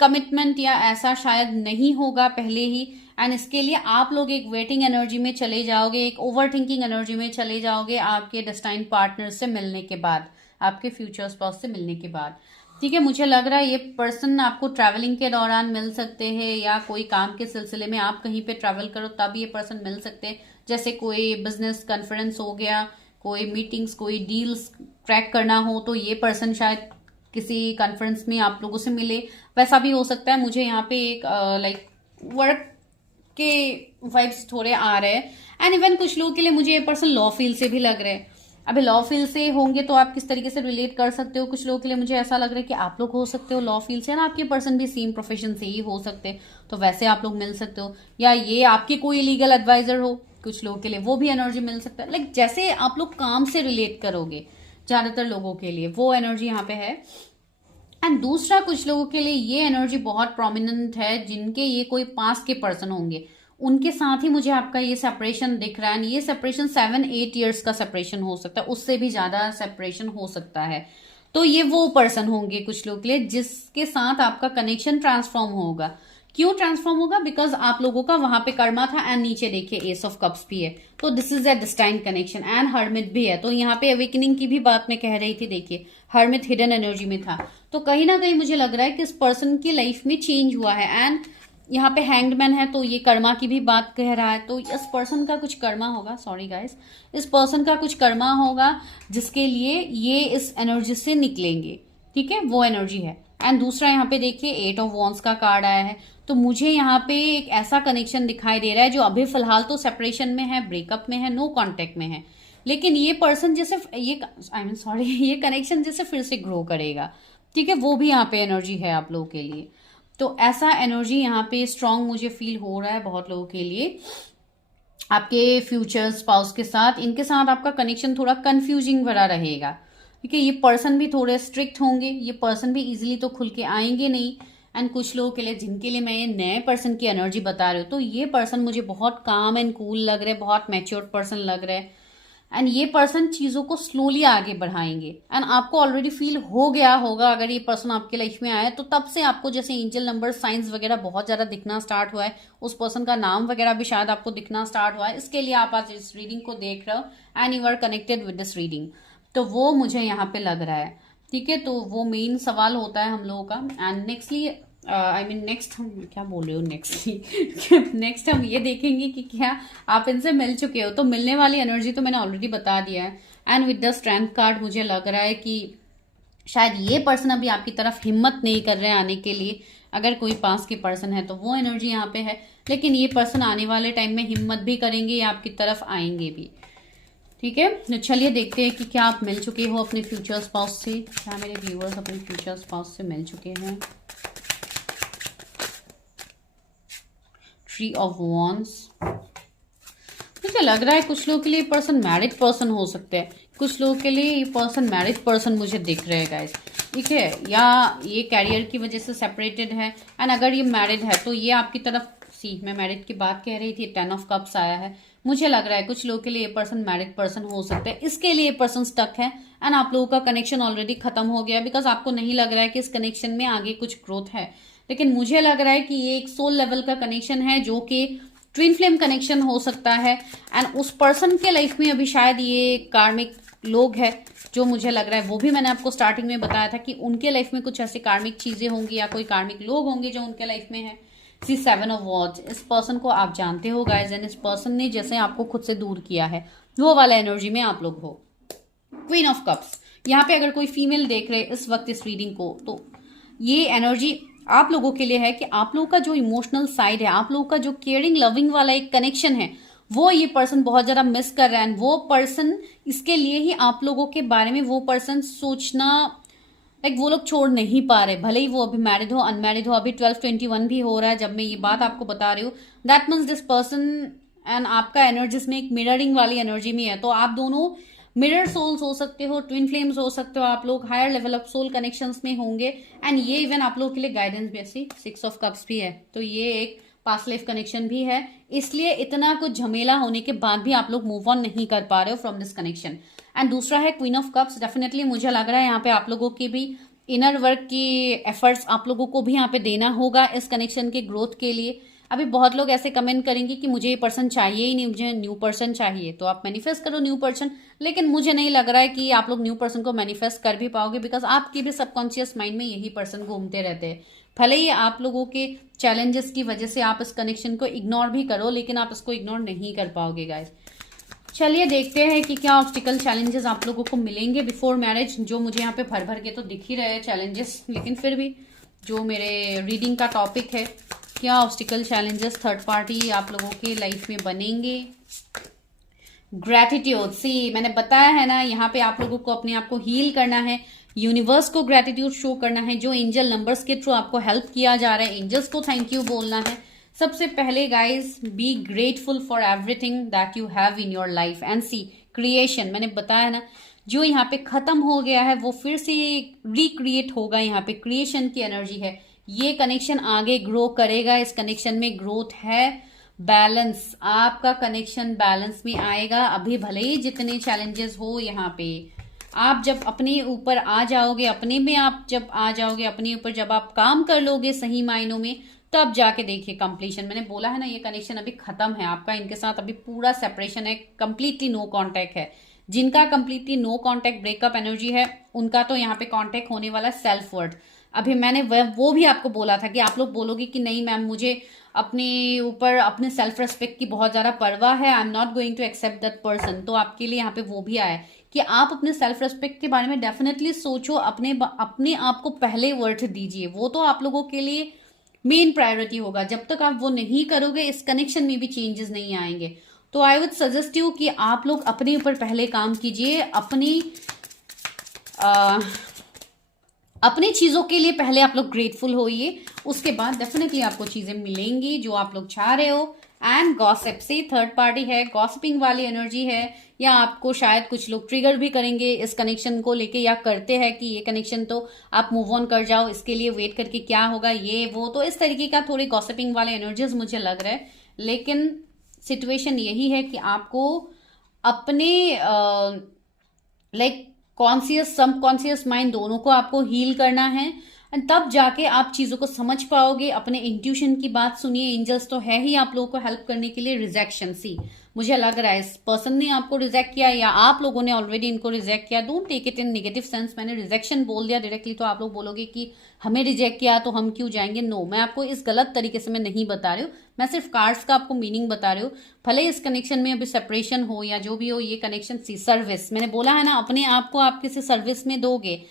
कमिटमेंट या ऐसा शायद नहीं होगा पहले ही। एंड इसके लिए आप लोग एक वेटिंग एनर्जी में चले जाओगे, एक ओवर थिंकिंग एनर्जी में चले जाओगे आपके डेस्टाइन पार्टनर से मिलने के बाद, आपके फ्यूचर स्पाउस से मिलने के बाद। ठीक है, मुझे लग रहा है ये पर्सन आपको ट्रैवलिंग के दौरान मिल सकते हैं या कोई काम के सिलसिले में आप कहीं पे ट्रैवल करो तब ये पर्सन मिल सकते हैं। जैसे कोई बिजनेस कॉन्फ्रेंस हो गया, कोई मीटिंग्स, कोई डील्स ट्रैक करना हो तो ये पर्सन शायद किसी कॉन्फ्रेंस में आप लोगों से मिले, वैसा भी हो सकता है। मुझे यहाँ पे एक लाइक वर्क के वाइब्स थोड़े आ रहे हैं। एंड इवन कुछ लोगों के लिए मुझे ये पर्सन लॉ फील्ड से भी लग रहे हैं। अभी लॉ फील्ड से होंगे तो आप किस तरीके से रिलेट कर सकते हो, कुछ लोगों के लिए मुझे ऐसा लग रहा है कि आप लोग हो सकते हो लॉ फील्ड से ना, आपके पर्सन भी सेम प्रोफेशन से ही हो सकते हैं तो वैसे आप लोग मिल सकते हो, या ये आपके कोई लीगल एडवाइजर हो, कुछ लोगों के लिए वो भी एनर्जी मिल सकता है। लाइक जैसे आप लोग काम से रिलेट करोगे ज्यादातर लोगों के लिए वो एनर्जी यहाँ पे है। एंड दूसरा, कुछ लोगों के लिए ये एनर्जी बहुत प्रोमिनेंट है जिनके ये कोई पास के पर्सन होंगे, उनके साथ ही मुझे आपका ये सेपरेशन दिख रहा है। ये सेपरेशन 7-8 ईयर्स का सेपरेशन हो सकता है, उससे भी ज्यादा सेपरेशन हो सकता है। तो ये वो पर्सन होंगे कुछ लोग के लिए जिसके साथ आपका कनेक्शन ट्रांसफॉर्म होगा। क्यों ट्रांसफॉर्म होगा? बिकॉज आप लोगों का वहां पे कर्मा था। एंड नीचे देखिए एस ऑफ कप्स भी है, तो this is a destine connection. And hermit भी है, तो यहाँ पे अवेकनिंग की भी बात मैं कह रही थी। देखिए हर्मिट हिडन एनर्जी में था, तो कहीं ना कहीं मुझे लग रहा है कि इस पर्सन की लाइफ में चेंज हुआ है। एंड यहाँ पे हैंग्ड मैन है, तो ये कर्मा की भी बात कह रहा है। तो इस पर्सन का कुछ कर्मा होगा, सॉरी गाइस, इस पर्सन का कुछ कर्मा होगा जिसके लिए ये इस एनर्जी से निकलेंगे। ठीक है, वो एनर्जी है। एंड दूसरा यहाँ पे देखिए 8 ऑफ वॉन्ड्स का कार्ड आया है, तो मुझे यहाँ पे एक ऐसा कनेक्शन दिखाई दे रहा है जो अभी फिलहाल तो सेपरेशन में है, ब्रेकअप में है, नो कॉन्टेक्ट में है, लेकिन ये पर्सन जैसे ये कनेक्शन जैसे फिर से ग्रो करेगा। ठीक है, वो भी यहाँ पे एनर्जी है आप लोगों के लिए। तो ऐसा एनर्जी यहाँ पे स्ट्रांग मुझे फील हो रहा है बहुत लोगों के लिए आपके फ्यूचर स्पाउस के साथ। इनके साथ आपका कनेक्शन थोड़ा कंफ्यूजिंग भरा रहेगा, क्योंकि ये पर्सन भी थोड़े स्ट्रिक्ट होंगे, ये पर्सन भी इजीली तो खुल के आएंगे नहीं। एंड कुछ लोगों के लिए जिनके लिए मैं ये नए पर्सन की एनर्जी बता रही हूँ, तो ये पर्सन मुझे बहुत काम एंड कूल लग रहा है, बहुत मैच्योर पर्सन लग रहा है। एंड ये पर्सन चीजों को स्लोली आगे बढ़ाएंगे। एंड आपको ऑलरेडी फील हो गया होगा अगर ये पर्सन आपके लाइफ में आया तो तब से आपको जैसे एंजल नंबर साइंस वगैरह बहुत ज्यादा दिखना स्टार्ट हुआ है, उस पर्सन का नाम वगैरह भी शायद आपको दिखना स्टार्ट हुआ है। इसके लिए आप आज इस रीडिंग को देख रहे हो and you are connected with this reading. तो वो मुझे यहाँ पे लग रहा है। ठीक है, तो वो मेन सवाल होता है हम लोगों का। एंड नेक्स्टली नेक्स्ट हम क्या बोल रहे हो, नेक्स्ट हम ये देखेंगे कि क्या आप इनसे मिल चुके हो। तो मिलने वाली एनर्जी तो मैंने ऑलरेडी बता दिया है। And with the strength card मुझे लग रहा है कि शायद ये पर्सन अभी आपकी तरफ हिम्मत नहीं कर रहे हैं आने के लिए। अगर कोई पास के पर्सन है तो वो एनर्जी यहाँ पे है, लेकिन ये पर्सन आने वाले टाइम में हिम्मत भी करेंगे या आपकी तरफ आएंगे भी। ठीक है, तो चलिए देखते हैं कि क्या आप मिल चुके हो अपने फ्यूचर स्पाउस से। क्या मेरे व्यूअर्स अपने फ्यूचर स्पाउस से मिल चुके हैं। ट्री ऑफ वॉन्ड्स, मुझे लग रहा है कुछ लोगों के लिए पर्सन मैरिड पर्सन हो सकते हैं। कुछ लोगों के लिए ये पर्सन मैरिड पर्सन मुझे दिख रहे हैं गाइस। ठीक है, या ये कैरियर की वजह से सेपरेटेड है। एंड अगर ये मैरिड है तो ये आपकी तरफ, मैं मैरिड की बात कह रही थी, 10 ऑफ कप्स आया है। मुझे लग रहा है कुछ लोगों के लिए ये पर्सन मैरिड पर्सन हो सकते हैं। इसके लिए पर्सन स्टक है एंड आप लोगों का कनेक्शन ऑलरेडी खत्म हो गया, बिकॉज आपको नहीं लग रहा है कि इस कनेक्शन में आगे कुछ ग्रोथ है। लेकिन मुझे लग रहा है कि ये एक सोल लेवल का कनेक्शन है, जो कि ट्विन फ्लेम कनेक्शन हो सकता है। एंड उस पर्सन के लाइफ में अभी शायद ये कार्मिक लोग है, जो मुझे लग रहा है, वो भी मैंने आपको स्टार्टिंग में बताया था कि उनके लाइफ में कुछ ऐसे कार्मिक चीजें होंगी या कोई कार्मिक लोग होंगे जो उनके लाइफ में है। सी 7 ऑफ वॉन्ड्स, इस पर्सन को आप जानते हो गाइस, एंड इस पर्सन ने जैसे आपको खुद से दूर किया है वो वाला एनर्जी में आप लोग हो। क्वीन ऑफ कप्स, यहाँ पे अगर कोई फीमेल देख रहे इस वक्त इस रीडिंग को, तो ये एनर्जी आप लोगों के लिए है कि आप लोगों का जो इमोशनल साइड है, आप लोगों का जो केयरिंग लविंग वाला एक कनेक्शन है, वो ये पर्सन बहुत ज्यादा मिस कर रहा है। वो पर्सन, इसके लिए ही आप लोगों के बारे में वो पर्सन सोचना, लाइक वो लोग छोड़ नहीं पा रहे, भले ही वो अभी मैरिड हो अनमैरिड हो। अभी 12/21 भी हो रहा है जब मैं ये बात आपको बता रही हूँ। That means this person and आपका एनर्जीज में एक मिररिंग वाली एनर्जी में है। तो आप दोनों मिरर सोल्स हो सकते हो, ट्विन फ्लेम्स हो सकते हो, आप लोग higher level of soul connections में होंगे। एंड ये इवन आप लोग के लिए गाइडेंस भी, ऐसी 6 ऑफ कप्स भी है, तो ये एक पास्ट लाइफ कनेक्शन भी है। इसलिए इतना कुछ झमेला होने के बाद भी आप लोग मूव ऑन नहीं कर पा रहे हो फ्रॉम दिस कनेक्शन। एंड दूसरा है क्वीन ऑफ कप्स। डेफिनेटली मुझे लग रहा है यहाँ पे आप लोगों की भी इनर वर्क की एफर्ट्स आप लोगों को भी यहाँ पे देना होगा इस कनेक्शन के ग्रोथ के लिए। अभी बहुत लोग ऐसे कमेंट करेंगे कि मुझे ये पर्सन चाहिए ही नहीं, मुझे न्यू पर्सन चाहिए। तो आप मैनिफेस्ट करो न्यू पर्सन, लेकिन मुझे नहीं लग रहा है कि आप लोग न्यू पर्सन को मैनिफेस्ट कर भी पाओगे, बिकॉज आपकी भी सबकॉन्शियस माइंड में यही पर्सन घूमते रहते हैं। भले ही आप लोगों के चैलेंजेस की वजह से आप इस कनेक्शन को इग्नोर भी करो, लेकिन आप इसको इग्नोर नहीं कर पाओगे गाइस। चलिए देखते हैं कि क्या ऑब्स्टिकल चैलेंजेस आप लोगों को मिलेंगे बिफोर मैरिज। जो मुझे यहाँ पे भर भर के तो दिख ही रहे हैं चैलेंजेस, लेकिन फिर भी जो मेरे रीडिंग का टॉपिक है, क्या ऑब्स्टिकल चैलेंजेस थर्ड पार्टी आप लोगों के लाइफ में बनेंगे। ग्रैटिट्यूड, सी मैंने बताया है ना, यहाँ पे आप लोगों को अपने आप को हील करना है, यूनिवर्स को ग्रैटिट्यूड शो करना है। जो एंजल नंबर्स के थ्रू आपको हेल्प किया जा रहा है, एंजल्स को थैंक यू बोलना है। सबसे पहले guys, be grateful for everything that you have in your life. And see creation, मैंने बताया ना, जो यहाँ पे खत्म हो गया है वो फिर से रिक्रिएट होगा। यहाँ पे क्रिएशन की एनर्जी है। ये कनेक्शन आगे ग्रो करेगा, इस कनेक्शन में ग्रोथ है। बैलेंस, आपका कनेक्शन बैलेंस में आएगा। अभी भले ही जितने चैलेंजेस हो, यहाँ पे आप जब अपने ऊपर आ जाओगे, अपने में आप जब आ जाओगे, अपने ऊपर जब आप काम कर लोगे सही मायनों में, तब जाके देखिए कंप्लीशन। मैंने बोला है ना, ये कनेक्शन अभी खत्म है आपका, इनके साथ अभी पूरा सेपरेशन है, कंप्लीटली नो कांटेक्ट है। जिनका completely no contact breakup energy है, उनका तो यहाँ पे कांटेक्ट होने वाला है सेल्फ वर्थ। अभी मैंने वो भी आपको बोला था कि आप लोग बोलोगे कि नहीं मैम, मुझे अपने ऊपर अपने सेल्फ रेस्पेक्ट की बहुत ज्यादा परवाह है, I am not going to accept that person. तो आपके लिए यहाँ पे वो भी आया है कि आप अपने सेल्फ रेस्पेक्ट के बारे में डेफिनेटली सोचो, अपने आप को पहले वर्थ दीजिए। वो तो आप लोगों के लिए मेन प्रायोरिटी होगा। जब तक आप वो नहीं करोगे, इस कनेक्शन में भी चेंजेस नहीं आएंगे। तो आई वुड सजेस्ट यू कि आप लोग अपने ऊपर पहले काम कीजिए, अपनी चीजों के लिए पहले आप लोग ग्रेटफुल होइए, उसके बाद डेफिनेटली आपको चीजें मिलेंगी जो आप लोग चाह रहे हो। एंड गॉसिप, से थर्ड पार्टी है, गॉसिपिंग वाली एनर्जी है, या आपको शायद कुछ लोग ट्रिगर भी करेंगे इस कनेक्शन को लेके, या करते हैं कि ये कनेक्शन तो आप मूव ऑन कर जाओ, इसके लिए वेट करके क्या होगा ये वो। तो इस तरीके का थोड़ी गॉसिपिंग वाले एनर्जीज मुझे लग रहा है। लेकिन सिचुएशन यही है कि आपको अपने लाइक कॉन्शियस सबकॉन्शियस माइंड दोनों को आपको हील करना है। एंड तब जाके आप चीज़ों को समझ पाओगे। अपने इंट्यूशन की बात सुनिए, एंजल्स तो है ही आप लोगों को हेल्प करने के लिए। रिजेक्शन, सी मुझे लग रहा है इस पर्सन ने आपको रिजेक्ट किया या आप लोगों ने ऑलरेडी इनको रिजेक्ट किया। Don't take it in negative sense. मैंने रिजेक्शन बोल दिया डायरेक्टली तो आप लोग बोलोगे कि हमें रिजेक्ट किया तो हम क्यों जाएंगे। नो, मैं आपको इस गलत तरीके से मैं नहीं बता रही हूँ, मैं सिर्फ कार्ड्स का आपको मीनिंग बता रही हूँ। भले इस कनेक्शन में अभी सेपरेशन हो या जो भी हो, ये कनेक्शन सी सर्विस, मैंने बोला है ना, अपने आप को आप किसी सर्विस में दोगे,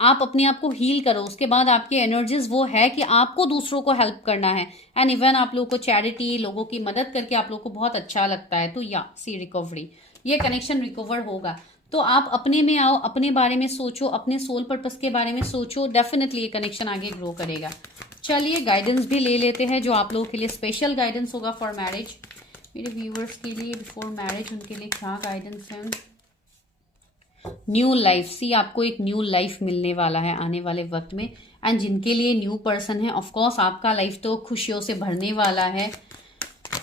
आप अपने आप को हील करो, उसके बाद आपकी एनर्जीज वो है कि आपको दूसरों को हेल्प करना है। एंड इवन आप लोगों को चैरिटी, लोगों की मदद करके आप लोगों को बहुत अच्छा लगता है। तो या सी रिकवरी, ये कनेक्शन रिकवर होगा। तो आप अपने में आओ, अपने बारे में सोचो, अपने सोल पर्पस के बारे में सोचो, डेफिनेटली ये कनेक्शन आगे ग्रो करेगा। चलिए गाइडेंस भी ले लेते हैं, जो आप लोगों के लिए स्पेशल गाइडेंस होगा फॉर मैरिज। मेरे व्यूअर्स के लिए बिफोर मैरिज उनके लिए क्या गाइडेंस है। न्यू लाइफ, सी आपको एक न्यू लाइफ मिलने वाला है आने वाले वक्त में। एंड जिनके लिए न्यू पर्सन है, ऑफ कोर्स आपका लाइफ तो खुशियों से भरने वाला है।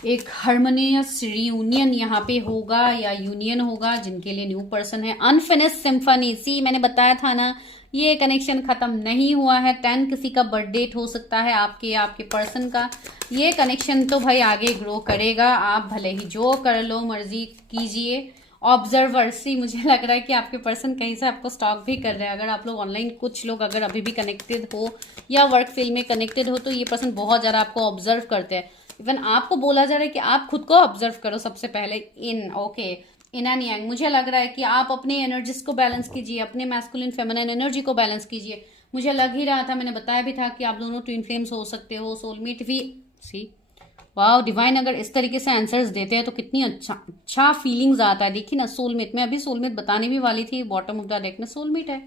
एक हार्मोनियस रियूनियन यहाँ पे होगा या यूनियन होगा जिनके लिए न्यू पर्सन है। अनफिनिश्ड सिम्फनी, सी मैंने बताया था ना, ये कनेक्शन खत्म नहीं हुआ है। 10 किसी का बर्थ डेट हो सकता है आपके, आपके पर्सन का। ये कनेक्शन तो भाई आगे ग्रो करेगा। आप भले ही जो कर लो मर्जी कीजिए। ऑब्जर्वर, सी मुझे लग रहा है कि आपके पर्सन कहीं से आपको स्टॉक भी कर रहे हैं। अगर आप लोग ऑनलाइन, कुछ लोग अगर अभी भी कनेक्टेड हो या वर्क फील्ड में कनेक्टेड हो, तो ये पर्सन बहुत ज़्यादा आपको ऑब्जर्व करते हैं। इवन आपको बोला जा रहा है कि आप खुद को ऑब्जर्व करो सबसे पहले। इन एंड यांग, मुझे लग रहा है कि आप अपने एनर्जीज को बैलेंस कीजिए, अपने मैस्कुलिन फेमिनिन एनर्जी को बैलेंस कीजिए। मुझे लग ही रहा था, मैंने बताया भी था कि आप दोनों ट्विन फ्लेम्स हो सकते हो, सोलमेट भी। सी वाह, डिवाइन अगर इस तरीके से आंसर्स देते हैं तो कितनी अच्छा फीलिंग्स आता है। देखिए ना, सोलमेट, मैं अभी सोलमेट बताने भी वाली थी, बॉटम ऑफ द डेक में सोलमेट है।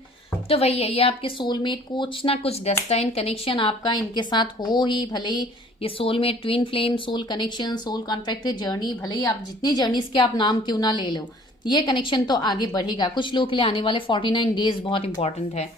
तो वही है, ये आपके सोलमेट, कुछ ना कुछ डेस्टाइन कनेक्शन आपका इनके साथ हो ही। भले ही ये soulmate, twin flame, soul connection, soul contracted journey, भले ही आप जितनी जर्नीज के आप नाम क्यों ना ले लो, ये कनेक्शन तो आगे बढ़ेगा। कुछ लोगों के लिए आने वाले 49 डेज बहुत इंपॉर्टेंट है।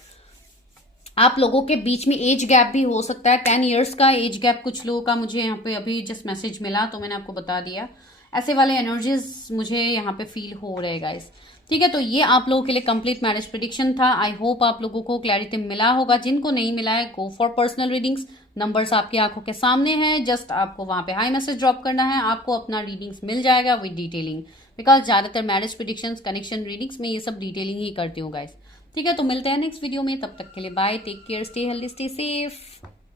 आप लोगों के बीच में एज गैप भी हो सकता है, 10 इयर्स का एज गैप कुछ लोगों का। मुझे यहाँ पे अभी जस्ट मैसेज मिला तो मैंने आपको बता दिया। ऐसे वाले एनर्जीज मुझे यहाँ पे फील हो रहे गाइस। ठीक है, तो ये आप लोगों के लिए कंप्लीट मैरिज प्रेडिक्शन था। आई होप आप लोगों को क्लैरिटी मिला होगा। जिनको नहीं मिला है, go for personal readings. Numbers आपकी आंखों के सामने हैं, जस्ट आपको वहां पे हाई मैसेज ड्रॉप करना है, आपको अपना रीडिंग्स मिल जाएगा विद डिटेलिंग। बिकॉज ज्यादातर मैरिज प्रेडिक्शंस, कनेक्शन रीडिंग्स में ये सब डिटेलिंग ही करती हूँ गाइस। ठीक है, तो मिलते हैं नेक्स्ट वीडियो में, तब तक के लिए bye, take care, stay healthy, stay safe.